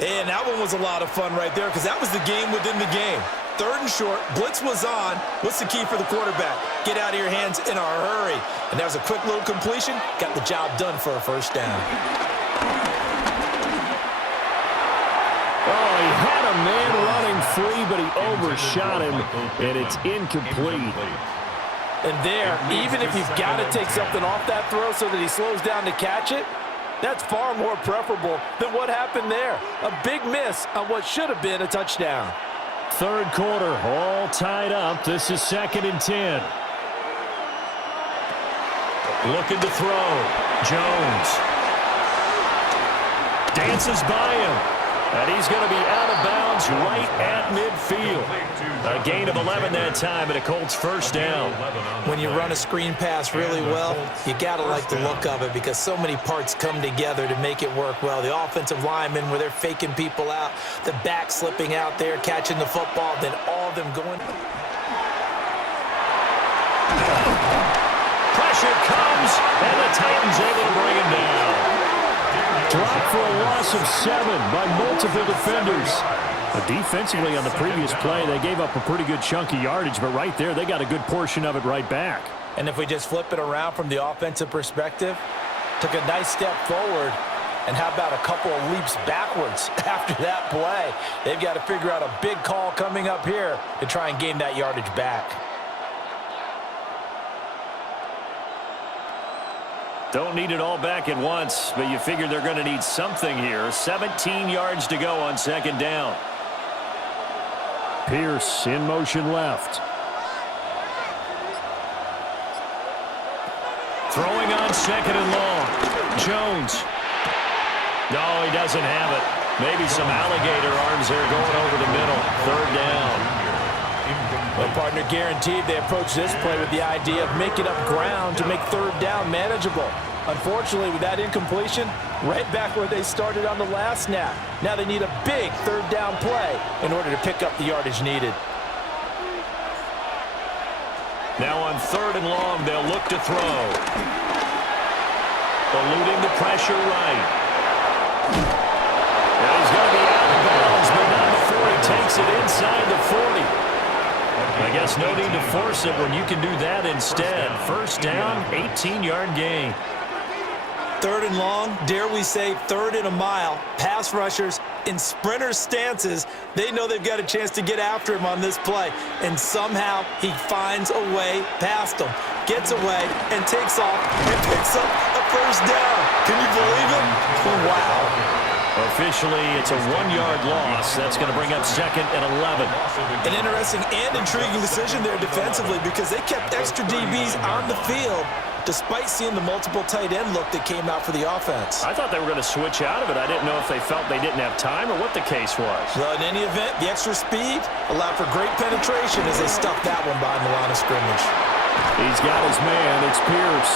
And that one was a lot of fun right there because that was the game within the game. 3rd and short, blitz was on. What's the key for the quarterback? Get out of your hands in a hurry. And that was a quick little completion. Got the job done for a first down. Oh, he had a man running free, but he overshot him, and it's incomplete. And there, even if you've got to take something off that throw so that he slows down to catch it, that's far more preferable than what happened there. A big miss on what should have been a touchdown. 3rd quarter, all tied up. This is 2nd and 10. Looking to throw. Jones. Dances by him. And he's going to be out of bounds right at midfield. A gain of 11 that time and a Colts first down. When you run a screen pass really well, you got to like the look of it because so many parts come together to make it work well. The offensive linemen where they're faking people out, the back slipping out there, catching the football, then all of them going. Pressure comes, and the Titans able to bring him down. Dropped for a loss of 7 by multiple defenders. But defensively on the previous play, they gave up a pretty good chunk of yardage, but right there, they got a good portion of it right back. And if we just flip it around from the offensive perspective, took a nice step forward, and how about a couple of leaps backwards after that play? They've got to figure out a big call coming up here to try and gain that yardage back. Don't need it all back at once, but you figure they're going to need something here. 17 yards to go on 2nd down. Pierce in motion left. Throwing on 2nd and long. Jones. No, he doesn't have it. Maybe some alligator arms there going over the middle. 3rd down. Well, partner, guaranteed they approach this play with the idea of making up ground to make 3rd down manageable. Unfortunately, with that incompletion, right back where they started on the last snap. Now they need a big 3rd down play in order to pick up the yardage needed. Now on 3rd and long, they'll look to throw. Eluding the pressure right. Now he's going to be out of bounds, but not before he takes it inside the 40. I guess no need to force it when you can do that instead. First down, 18-yard gain. third and long, dare we say third and a mile, pass rushers in sprinter stances, they know they've got a chance to get after him on this play. And somehow he finds a way past them, gets away, and takes off and picks up a first down. Can you believe it? Wow. Officially, it's a 1-yard loss. That's going to bring up 2nd and 11. An interesting and intriguing decision there defensively because they kept extra DBs on the field despite seeing the multiple tight end look that came out for the offense. I thought they were going to switch out of it. I didn't know if they felt they didn't have time or what the case was. Well, in any event, the extra speed allowed for great penetration as they stuffed that one behind the line of scrimmage. He's got his man. It's Pierce.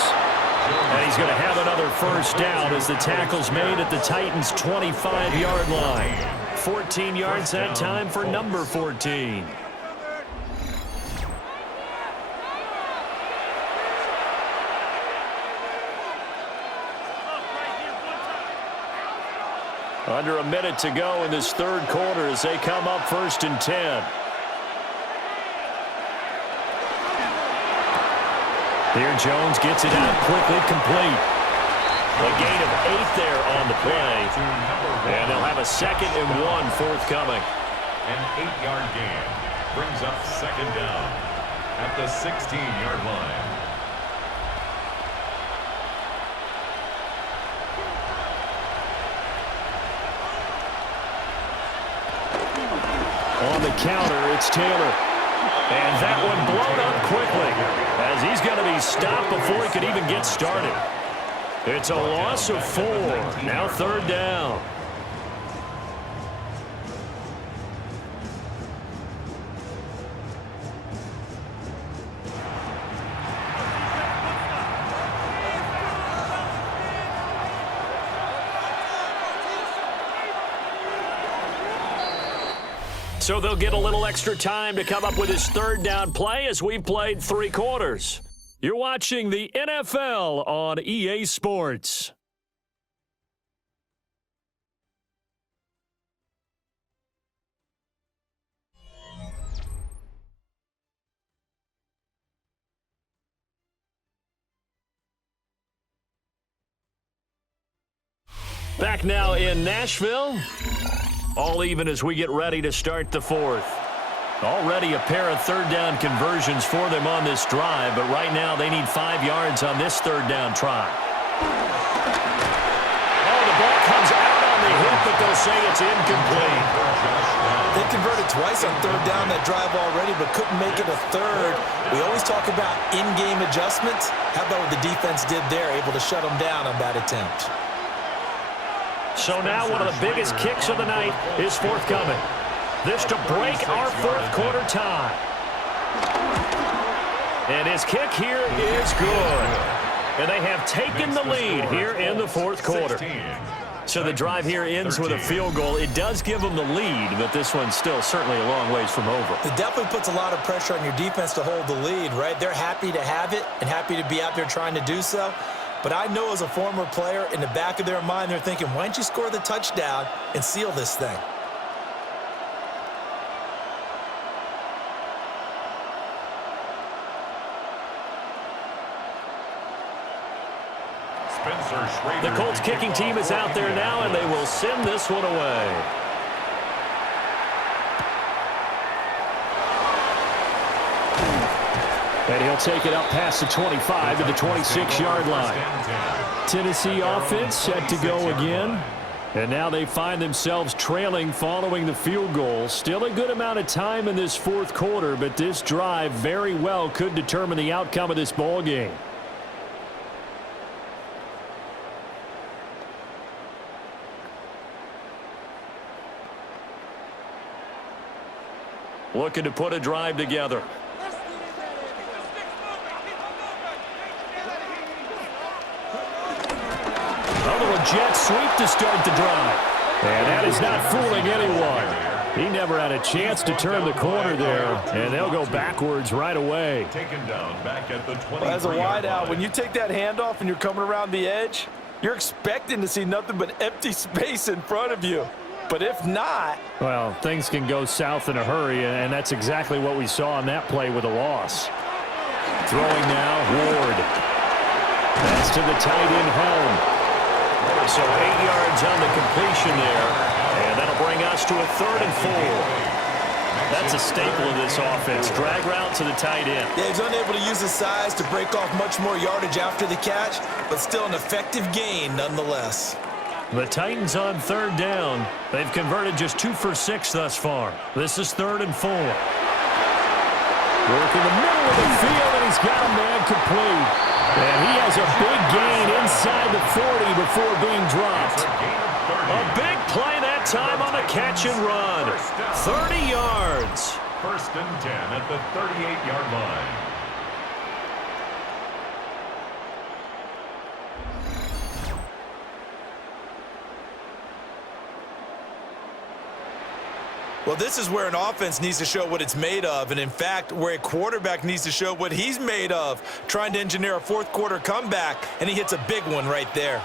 And he's going to have another first down as the tackle's made at the Titans' 25-yard line. 14 yards that time for number 14. Under a minute to go in this third quarter as they come up 1st and 10. Here Jones gets it out quickly, complete. A gain of 8 there on the play. And they'll have a 2nd and 1 forthcoming. An 8-yard gain brings up 2nd down at the 16-yard line. On the counter, it's Taylor. And that one blown up quickly as he's going to be stopped before he could even get started. It's a loss of 4. Now 3rd down. So they'll get a little extra time to come up with his 3rd down play as we've played 3 quarters. You're watching the NFL on EA Sports. Back now in Nashville. All even as we get ready to start the 4th. Already a pair of 3rd down conversions for them on this drive, but right now they need 5 yards on this 3rd down try. Oh, the ball comes out on the hit, but they'll say it's incomplete. They converted twice on 3rd down that drive already, but couldn't make it a 3rd. We always talk about in-game adjustments. How about what the defense did there, able to shut them down on that attempt? So now one of the biggest kicks of the night is forthcoming. This to break our 4th quarter tie. And his kick here is good. And they have taken the lead here in the 4th quarter. So the drive here ends with a field goal. It does give them the lead, but this one's still certainly a long ways from over. It definitely puts a lot of pressure on your defense to hold the lead, right? They're happy to have it and happy to be out there trying to do so. But I know as a former player, in the back of their mind, they're thinking, why don't you score the touchdown and seal this thing? The Colts kicking team is out there now, and they will send this one away. And he'll take it up past the 25 to the 26-yard line. Tennessee offense set to go again. And now they find themselves trailing following the field goal. Still a good amount of time in this 4th quarter, but this drive very well could determine the outcome of this ball game. Looking to put a drive together. A little jet sweep to start the drive. And that is not fooling anyone. He never had a chance to turn the corner there, and they'll go backwards right away. Taken down back at the 23-yard As a wide out, line. when you take that handoff and you're coming around the edge, you're expecting to see nothing but empty space in front of you. But if not... Well, things can go south in a hurry, and that's exactly what we saw on that play with a loss. Throwing now, Ward. That's to the tight end, Helm. So 8 yards on the completion there, and that'll bring us to a 3rd and 4. That's a staple of this offense. Drag route to the tight end. Yeah, he's unable to use his size to break off much more yardage after the catch, but still an effective gain nonetheless. The Titans on 3rd down. They've converted just 2 for 6 thus far. This is 3rd and 4. Work in the middle of the field, and he's got a man complete. And he has a big gain inside the 40 before being dropped. A big play that time on a catch and run. 30 yards. 1st and 10 at the 38-yard line. Well, this is where an offense needs to show what it's made of, and in fact, where a quarterback needs to show what he's made of, trying to engineer a 4th quarter comeback, and he hits a big one right there.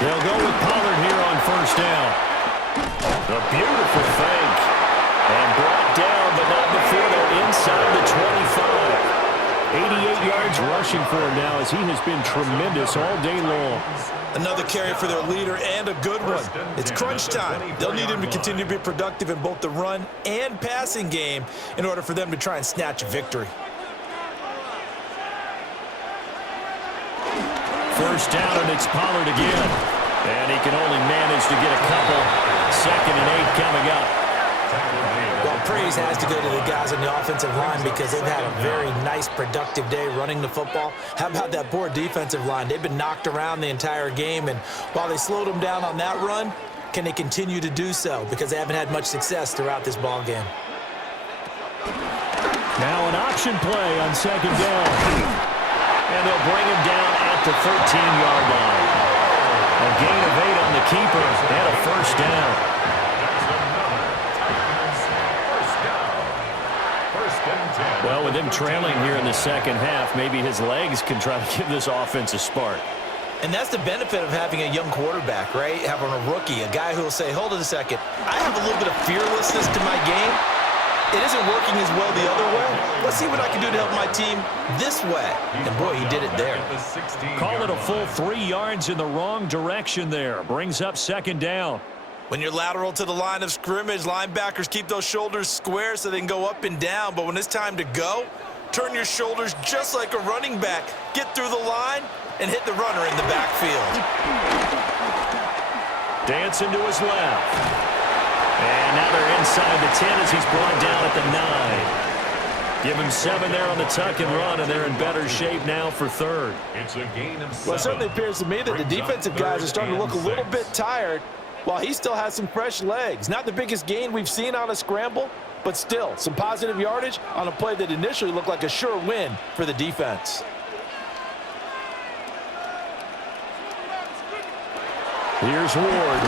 They'll go with Pollard here on 1st down. A beautiful fake. And brought down, but not before they're inside the 25. 88 yards rushing for him now as he has been tremendous all day long. Another carry for their leader and a good one. It's crunch time. They'll need him to continue to be productive in both the run and passing game in order for them to try and snatch a victory. 1st down, and it's Pollard again. And he can only manage to get a couple. 2nd and 8 coming up. Well, praise has to go to the guys on the offensive line because they've had a very nice, productive day running the football. How about that poor defensive line? They've been knocked around the entire game, and while they slowed them down on that run, can they continue to do so? Because they haven't had much success throughout this ball game. Now an option play on 2nd down. And they'll bring him down at the 13-yard line. A gain of 8 on the keeper and a 1st down. Well, with him trailing here in the 2nd half, maybe his legs can try to give this offense a spark. And that's the benefit of having a young quarterback, right? Having a rookie, a guy who will say, hold it a second, I have a little bit of fearlessness to my game. It isn't working as well the other way. Let's see what I can do to help my team this way. And, boy, he did it there. Call it a full 3 yards in the wrong direction there. Brings up 2nd down. When you're lateral to the line of scrimmage, linebackers keep those shoulders square so they can go up and down. But when it's time to go, turn your shoulders just like a running back. Get through the line and hit the runner in the backfield. Dancing to his left. And now they're inside the 10 as he's brought down at the 9. Give him 7 there on the tuck and run, and they're in better shape now for 3rd. It's a gain of 7. Well, it certainly appears to me that the defensive guys are starting to look a little bit tired, while he still has some fresh legs. Not the biggest gain we've seen on a scramble, but still some positive yardage on a play that initially looked like a sure win for the defense. Here's Ward.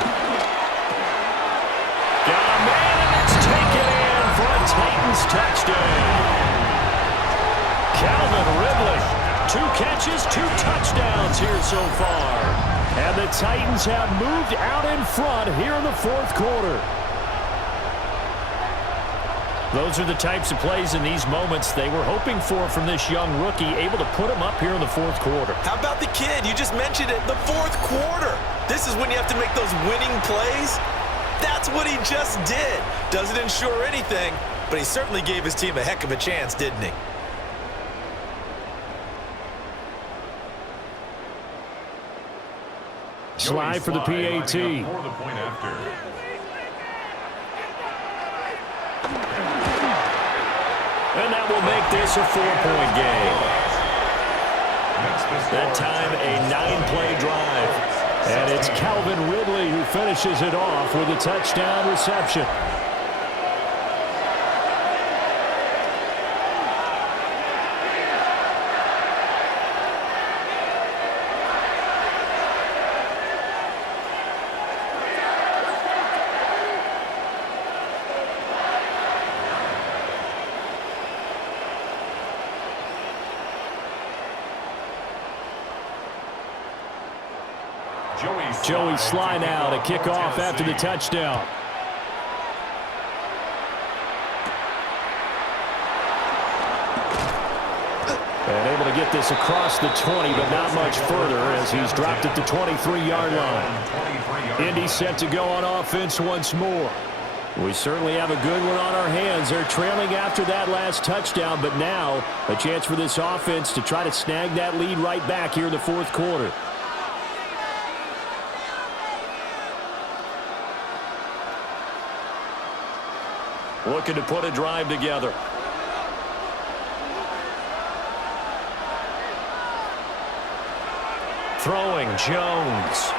Got a man, and it's taken in for a Titans touchdown. Calvin Ridley, 2 catches, 2 touchdowns here so far. And the Titans have moved out in front here in the 4th quarter. Those are the types of plays in these moments they were hoping for from this young rookie, able to put him up here in the 4th quarter. How about the kid? You just mentioned it, the 4th quarter. This is when you have to make those winning plays. That's what he just did. Doesn't ensure anything, but he certainly gave his team a heck of a chance, didn't he? Slide for the PAT. And that will make this a 4-point game. That time a 9-play drive. And it's Calvin Ridley who finishes it off with a touchdown reception. Joey Sly now to kick off after the touchdown. And able to get this across the 20, but not much further as he's dropped at the 23-yard line. Indy set to go on offense once more. We certainly have a good one on our hands. They're trailing after that last touchdown, but now a chance for this offense to try to snag that lead right back here in the fourth quarter. Looking to put a drive together. Throwing, Jones.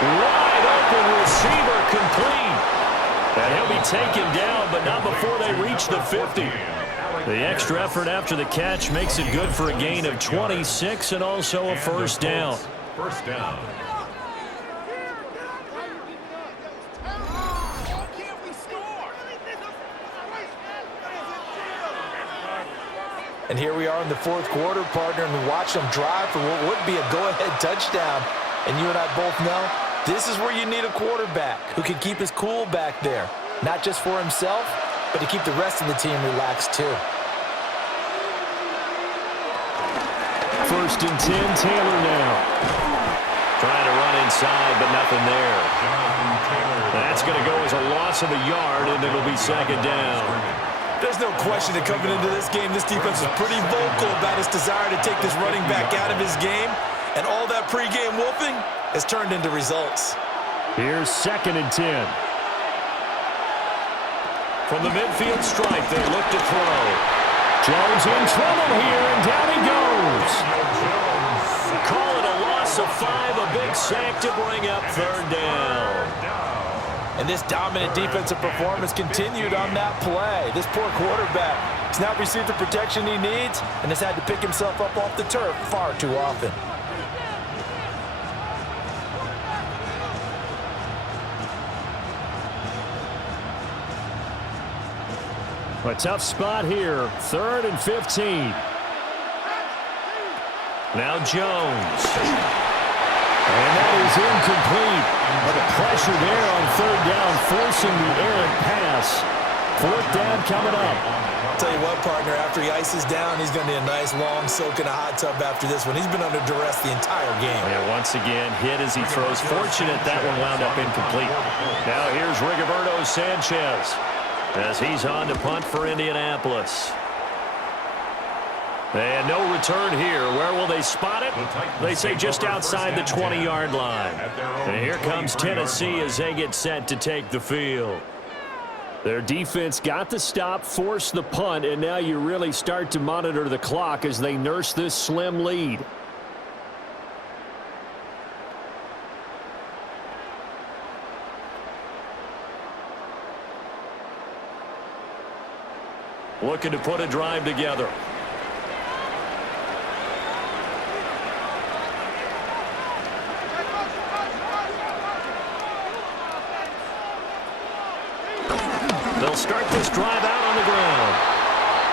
Wide open receiver, complete. And he'll be taken down, but not before they reach the 50. The extra effort after the catch makes it good for a gain of 26 and also a first down. First down. And here we are in the fourth quarter, partner, and we watch them drive for what would be a go-ahead touchdown. And you and I both know this is where you need a quarterback who can keep his cool back there. Not just for himself, but to keep the rest of the team relaxed too. First and 10, Taylor now. Trying to run inside, but nothing there. That's going to go as a loss of a yard, and it'll be second down. There's no question that coming into this game, this defense is pretty vocal about its desire to take this running back out of his game. And all that pregame wolfing has turned into results. Here's second and 10. From the midfield stripe, they look to throw. Jones in trouble here, and down he goes. Call it a loss of 5, a big sack to bring up third down. And this dominant defensive performance continued on that play. This poor quarterback has not received the protection he needs and has had to pick himself up off the turf far too often. A tough spot here. 3rd and 15. Now Jones. And that is incomplete. But the pressure there on third down, forcing the errant pass. Fourth down coming up. I'll tell you what, partner, after he ices down, he's going to need a nice long soak in a hot tub after this one. He's been under duress the entire game. And once again, hit as he throws. Fortunate that one wound up incomplete. Now here's Rigoberto Sanchez as he's on to punt for Indianapolis. And no return here. Where will they spot it? They say just outside the 20-yard line. And here comes Tennessee as they get set to take the field. Their defense got the stop, forced the punt, and now you really start to monitor the clock as they nurse this slim lead. Looking to put a drive together. They'll start this drive out on the ground.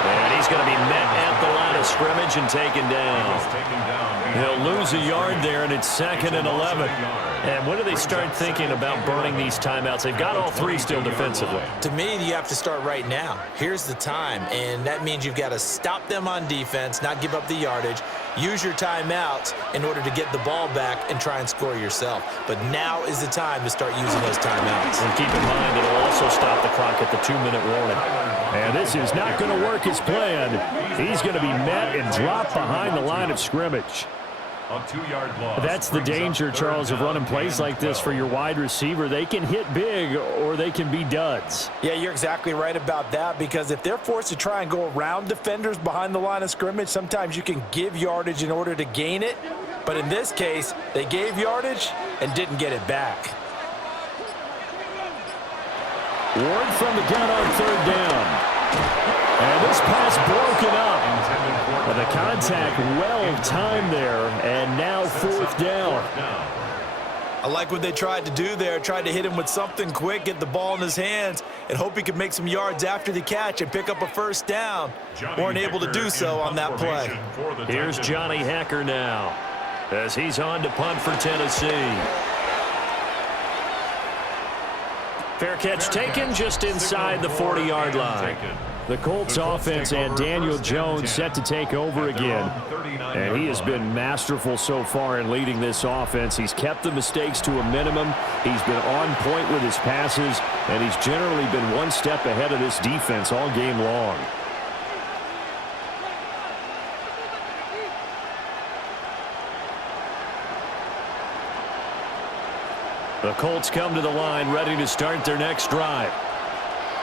And he's going to be met at the line of scrimmage and taken down. He'll lose a yard there, and it's 2nd and 11. And when do they start thinking about burning these timeouts? They've got all 3 still defensively. To me, you have to start right now. Here's the time, and that means you've got to stop them on defense, not give up the yardage, use your timeouts in order to get the ball back and try and score yourself. But now is the time to start using those timeouts. And keep in mind, it'll also stop the clock at the 2-minute warning. And this is not going to work as planned. He's going to be met and dropped behind the line of scrimmage. A 2-yard loss. That's the danger, Charles, of running plays like this for your wide receiver. They can hit big or they can be duds. Yeah, you're exactly right about that, because if they're forced to try and go around defenders behind the line of scrimmage, sometimes you can give yardage in order to gain it. But in this case, they gave yardage and didn't get it back. Ward from the gun on third down. And this pass broken up. But the contact well-timed there, and now fourth down. I like what they tried to do there, tried to hit him with something quick, get the ball in his hands, and hope he could make some yards after the catch and pick up a first down. Weren't able to do so on that play. Here's Johnny Hecker now as he's on to punt for Tennessee. Fair catch taken just inside the 40-yard line. The Colts offense and Daniel Jones set to take over again. And he has been masterful so far in leading this offense. He's kept the mistakes to a minimum. He's been on point with his passes. And he's generally been one step ahead of this defense all game long. The Colts come to the line ready to start their next drive.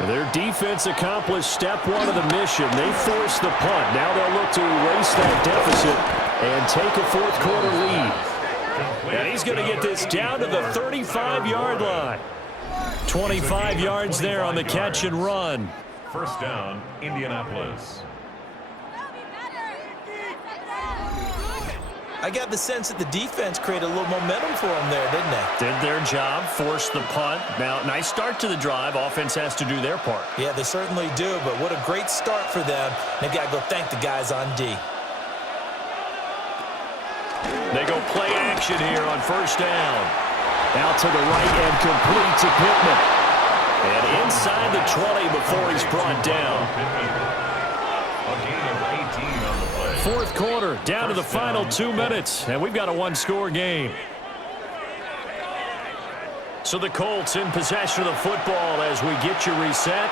Their defense accomplished step one of the mission. They forced the punt. Now they'll look to erase that deficit and take a fourth quarter lead. And he's going to get this down to the 35-yard line. 25 yards there on the catch and run. First down, Indianapolis. I got the sense that the defense created a little momentum for them there, didn't they? Did their job, forced the punt. Now, nice start to the drive. Offense has to do their part. Yeah, they certainly do, but what a great start for them. They've got to go thank the guys on D. They go play action here on first down. Out to the right and complete to Pittman. And inside the 20 before he's brought down. A gain of 18 on the play. Fourth quarter, down to the final 2 minutes, and we've got a one-score game. So the Colts in possession of the football as we get you reset.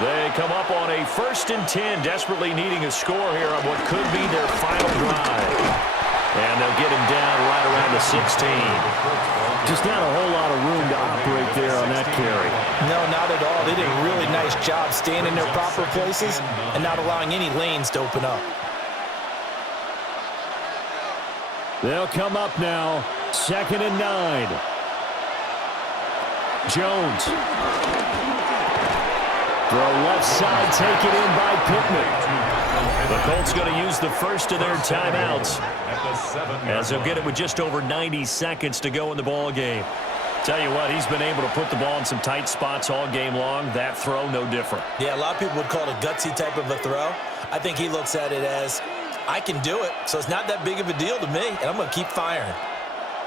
They come up on a 1st and 10, desperately needing a score here on what could be their final drive. And they'll get him down right around the 16. Just not a whole lot of room to operate there on that carry. No, not at all. They did a really nice job staying in their proper places and not allowing any lanes to open up. They'll come up now, 2nd and 9. Jones. Throw left side, taken in by Pittman. The Colts going to use the first of their timeouts as they'll get it with just over 90 seconds to go in the ball game. Tell you what, he's been able to put the ball in some tight spots all game long. That throw, no different. Yeah, a lot of people would call it a gutsy type of a throw. I think he looks at it as, I can do it, so it's not that big of a deal to me, and I'm going to keep firing.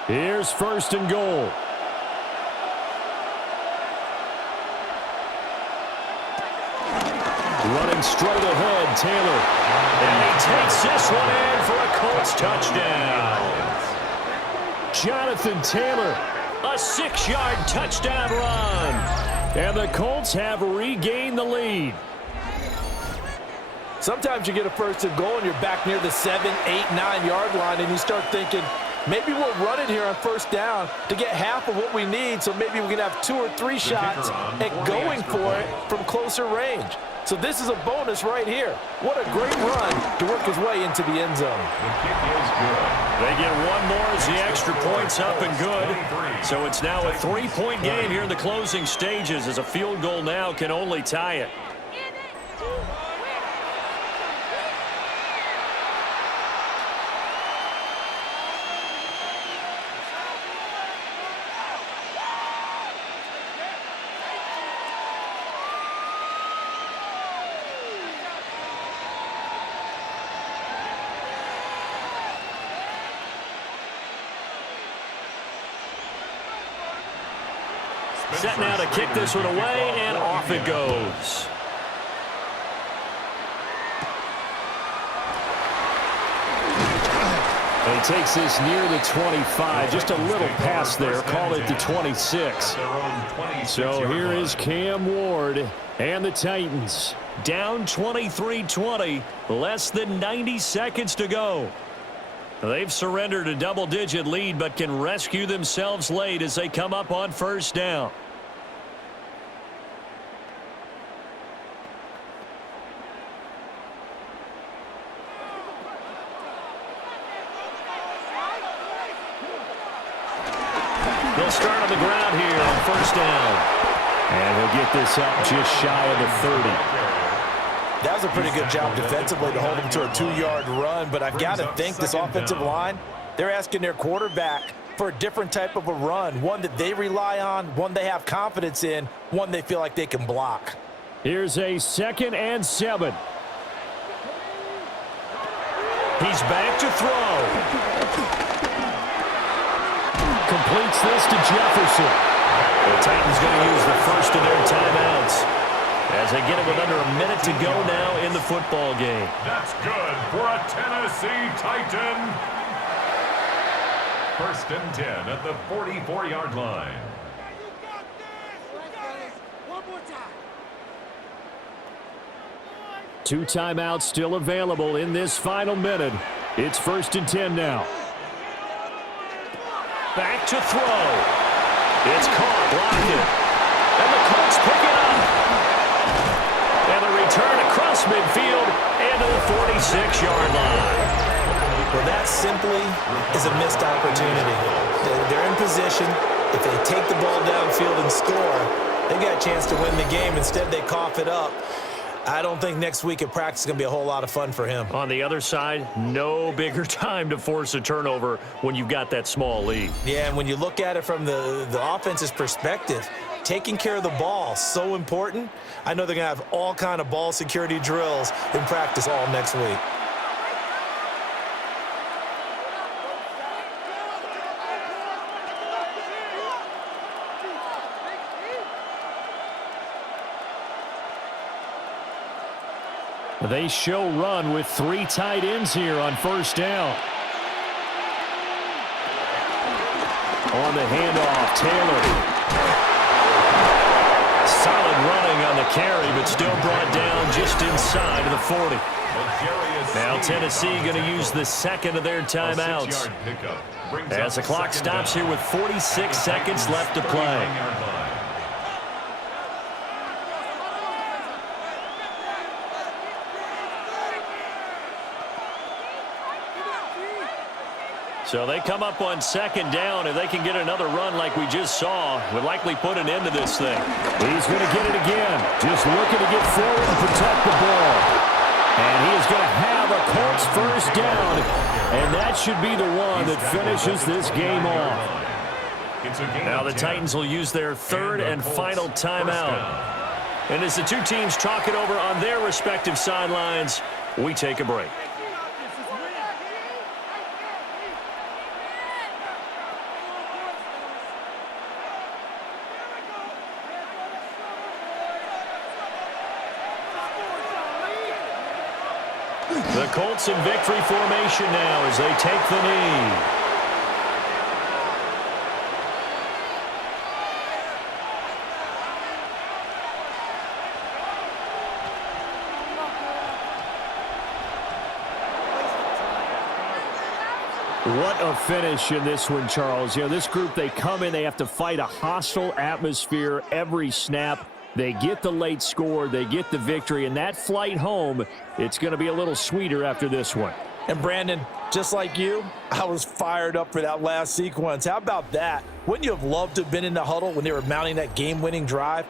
Here's 1st and goal. Running straight ahead, Taylor. And he takes this one in for a Colts touchdown. Jonathan Taylor, a 6-yard touchdown run. And the Colts have regained the lead. Sometimes you get a 1st and goal and you're back near the 7, 8, 9-yard line and you start thinking, maybe we'll run it here on 1st down to get half of what we need, so maybe we can have 2 or 3 shots at going for it from closer range. So this is a bonus right here. What a great run to work his way into the end zone. The kick is good. They get one more as the extra point's up and good. So it's now a 3-point game here in the closing stages as a field goal now can only tie it. Set now to kick this one away, and off it goes. And he takes this near the 25, just a little past there, call it the 26. So here is Cam Ward and the Titans. Down 23-20, less than 90 seconds to go. They've surrendered a double-digit lead, but can rescue themselves late as they come up on 1st down. They'll start on the ground here on 1st down. And he'll get this up just shy of the 30. That was a pretty good job defensively to hold him to a 2-yard run, but I've got to think this offensive line, they're asking their quarterback for a different type of a run, one that they rely on, one they have confidence in, one they feel like they can block. Here's a 2nd and 7. He's back to throw. Completes this to Jefferson. The Titans going to use the first of their timeouts. As they get it with under a minute to go now in the football game. That's good for a Tennessee Titan. 1st and 10 at the 44-yard line. Two timeouts still available in this final minute. It's 1st and 10 now. Back to throw. It's caught, blocked it. And the Colts pick it up. And the return across midfield into the 46-yard line. Well, that simply is a missed opportunity. They're in position. If they take the ball downfield and score, they got a chance to win the game. Instead, they cough it up. I don't think next week at practice is going to be a whole lot of fun for him. On the other side, no bigger time to force a turnover when you've got that small lead. Yeah, and when you look at it from the offense's perspective, taking care of the ball, so important. I know they're going to have all kind of ball security drills in practice all next week. They show run with 3 tight ends here on 1st down. On the handoff, Taylor. Solid running on the carry, but still brought down just inside of the 40. Now Tennessee going to use the second of their timeouts. As the clock stops here with 46 seconds left to play. So they come up on 2nd down. If they can get another run like we just saw, would likely put an end to this thing. He's going to get it again. Just looking to get forward and protect the ball. And he is going to have a Colts 1st down. And that should be the one that finishes this game off. Now the Titans will use their 3rd and final timeout. And as the two teams talk it over on their respective sidelines, we take a break. The Colts in victory formation now as they take the knee. What a finish in this one, Charles. You know, this group, they come in, they have to fight a hostile atmosphere every snap. They get the late score, they get the victory, and that flight home, it's going to be a little sweeter after this one. And Brandon, just like you, I was fired up for that last sequence. How about that? Wouldn't you have loved to have been in the huddle when they were mounting that game-winning drive?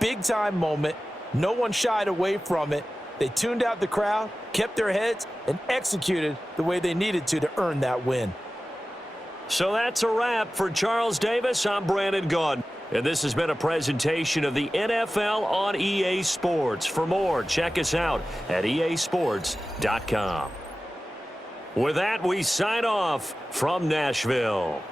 Big-time moment. No one shied away from it. They tuned out the crowd, kept their heads, and executed the way they needed to earn that win. So that's a wrap for Charles Davis. I'm Brandon Gaudin. And this has been a presentation of the NFL on EA Sports. For more, check us out at easports.com. With that, we sign off from Nashville.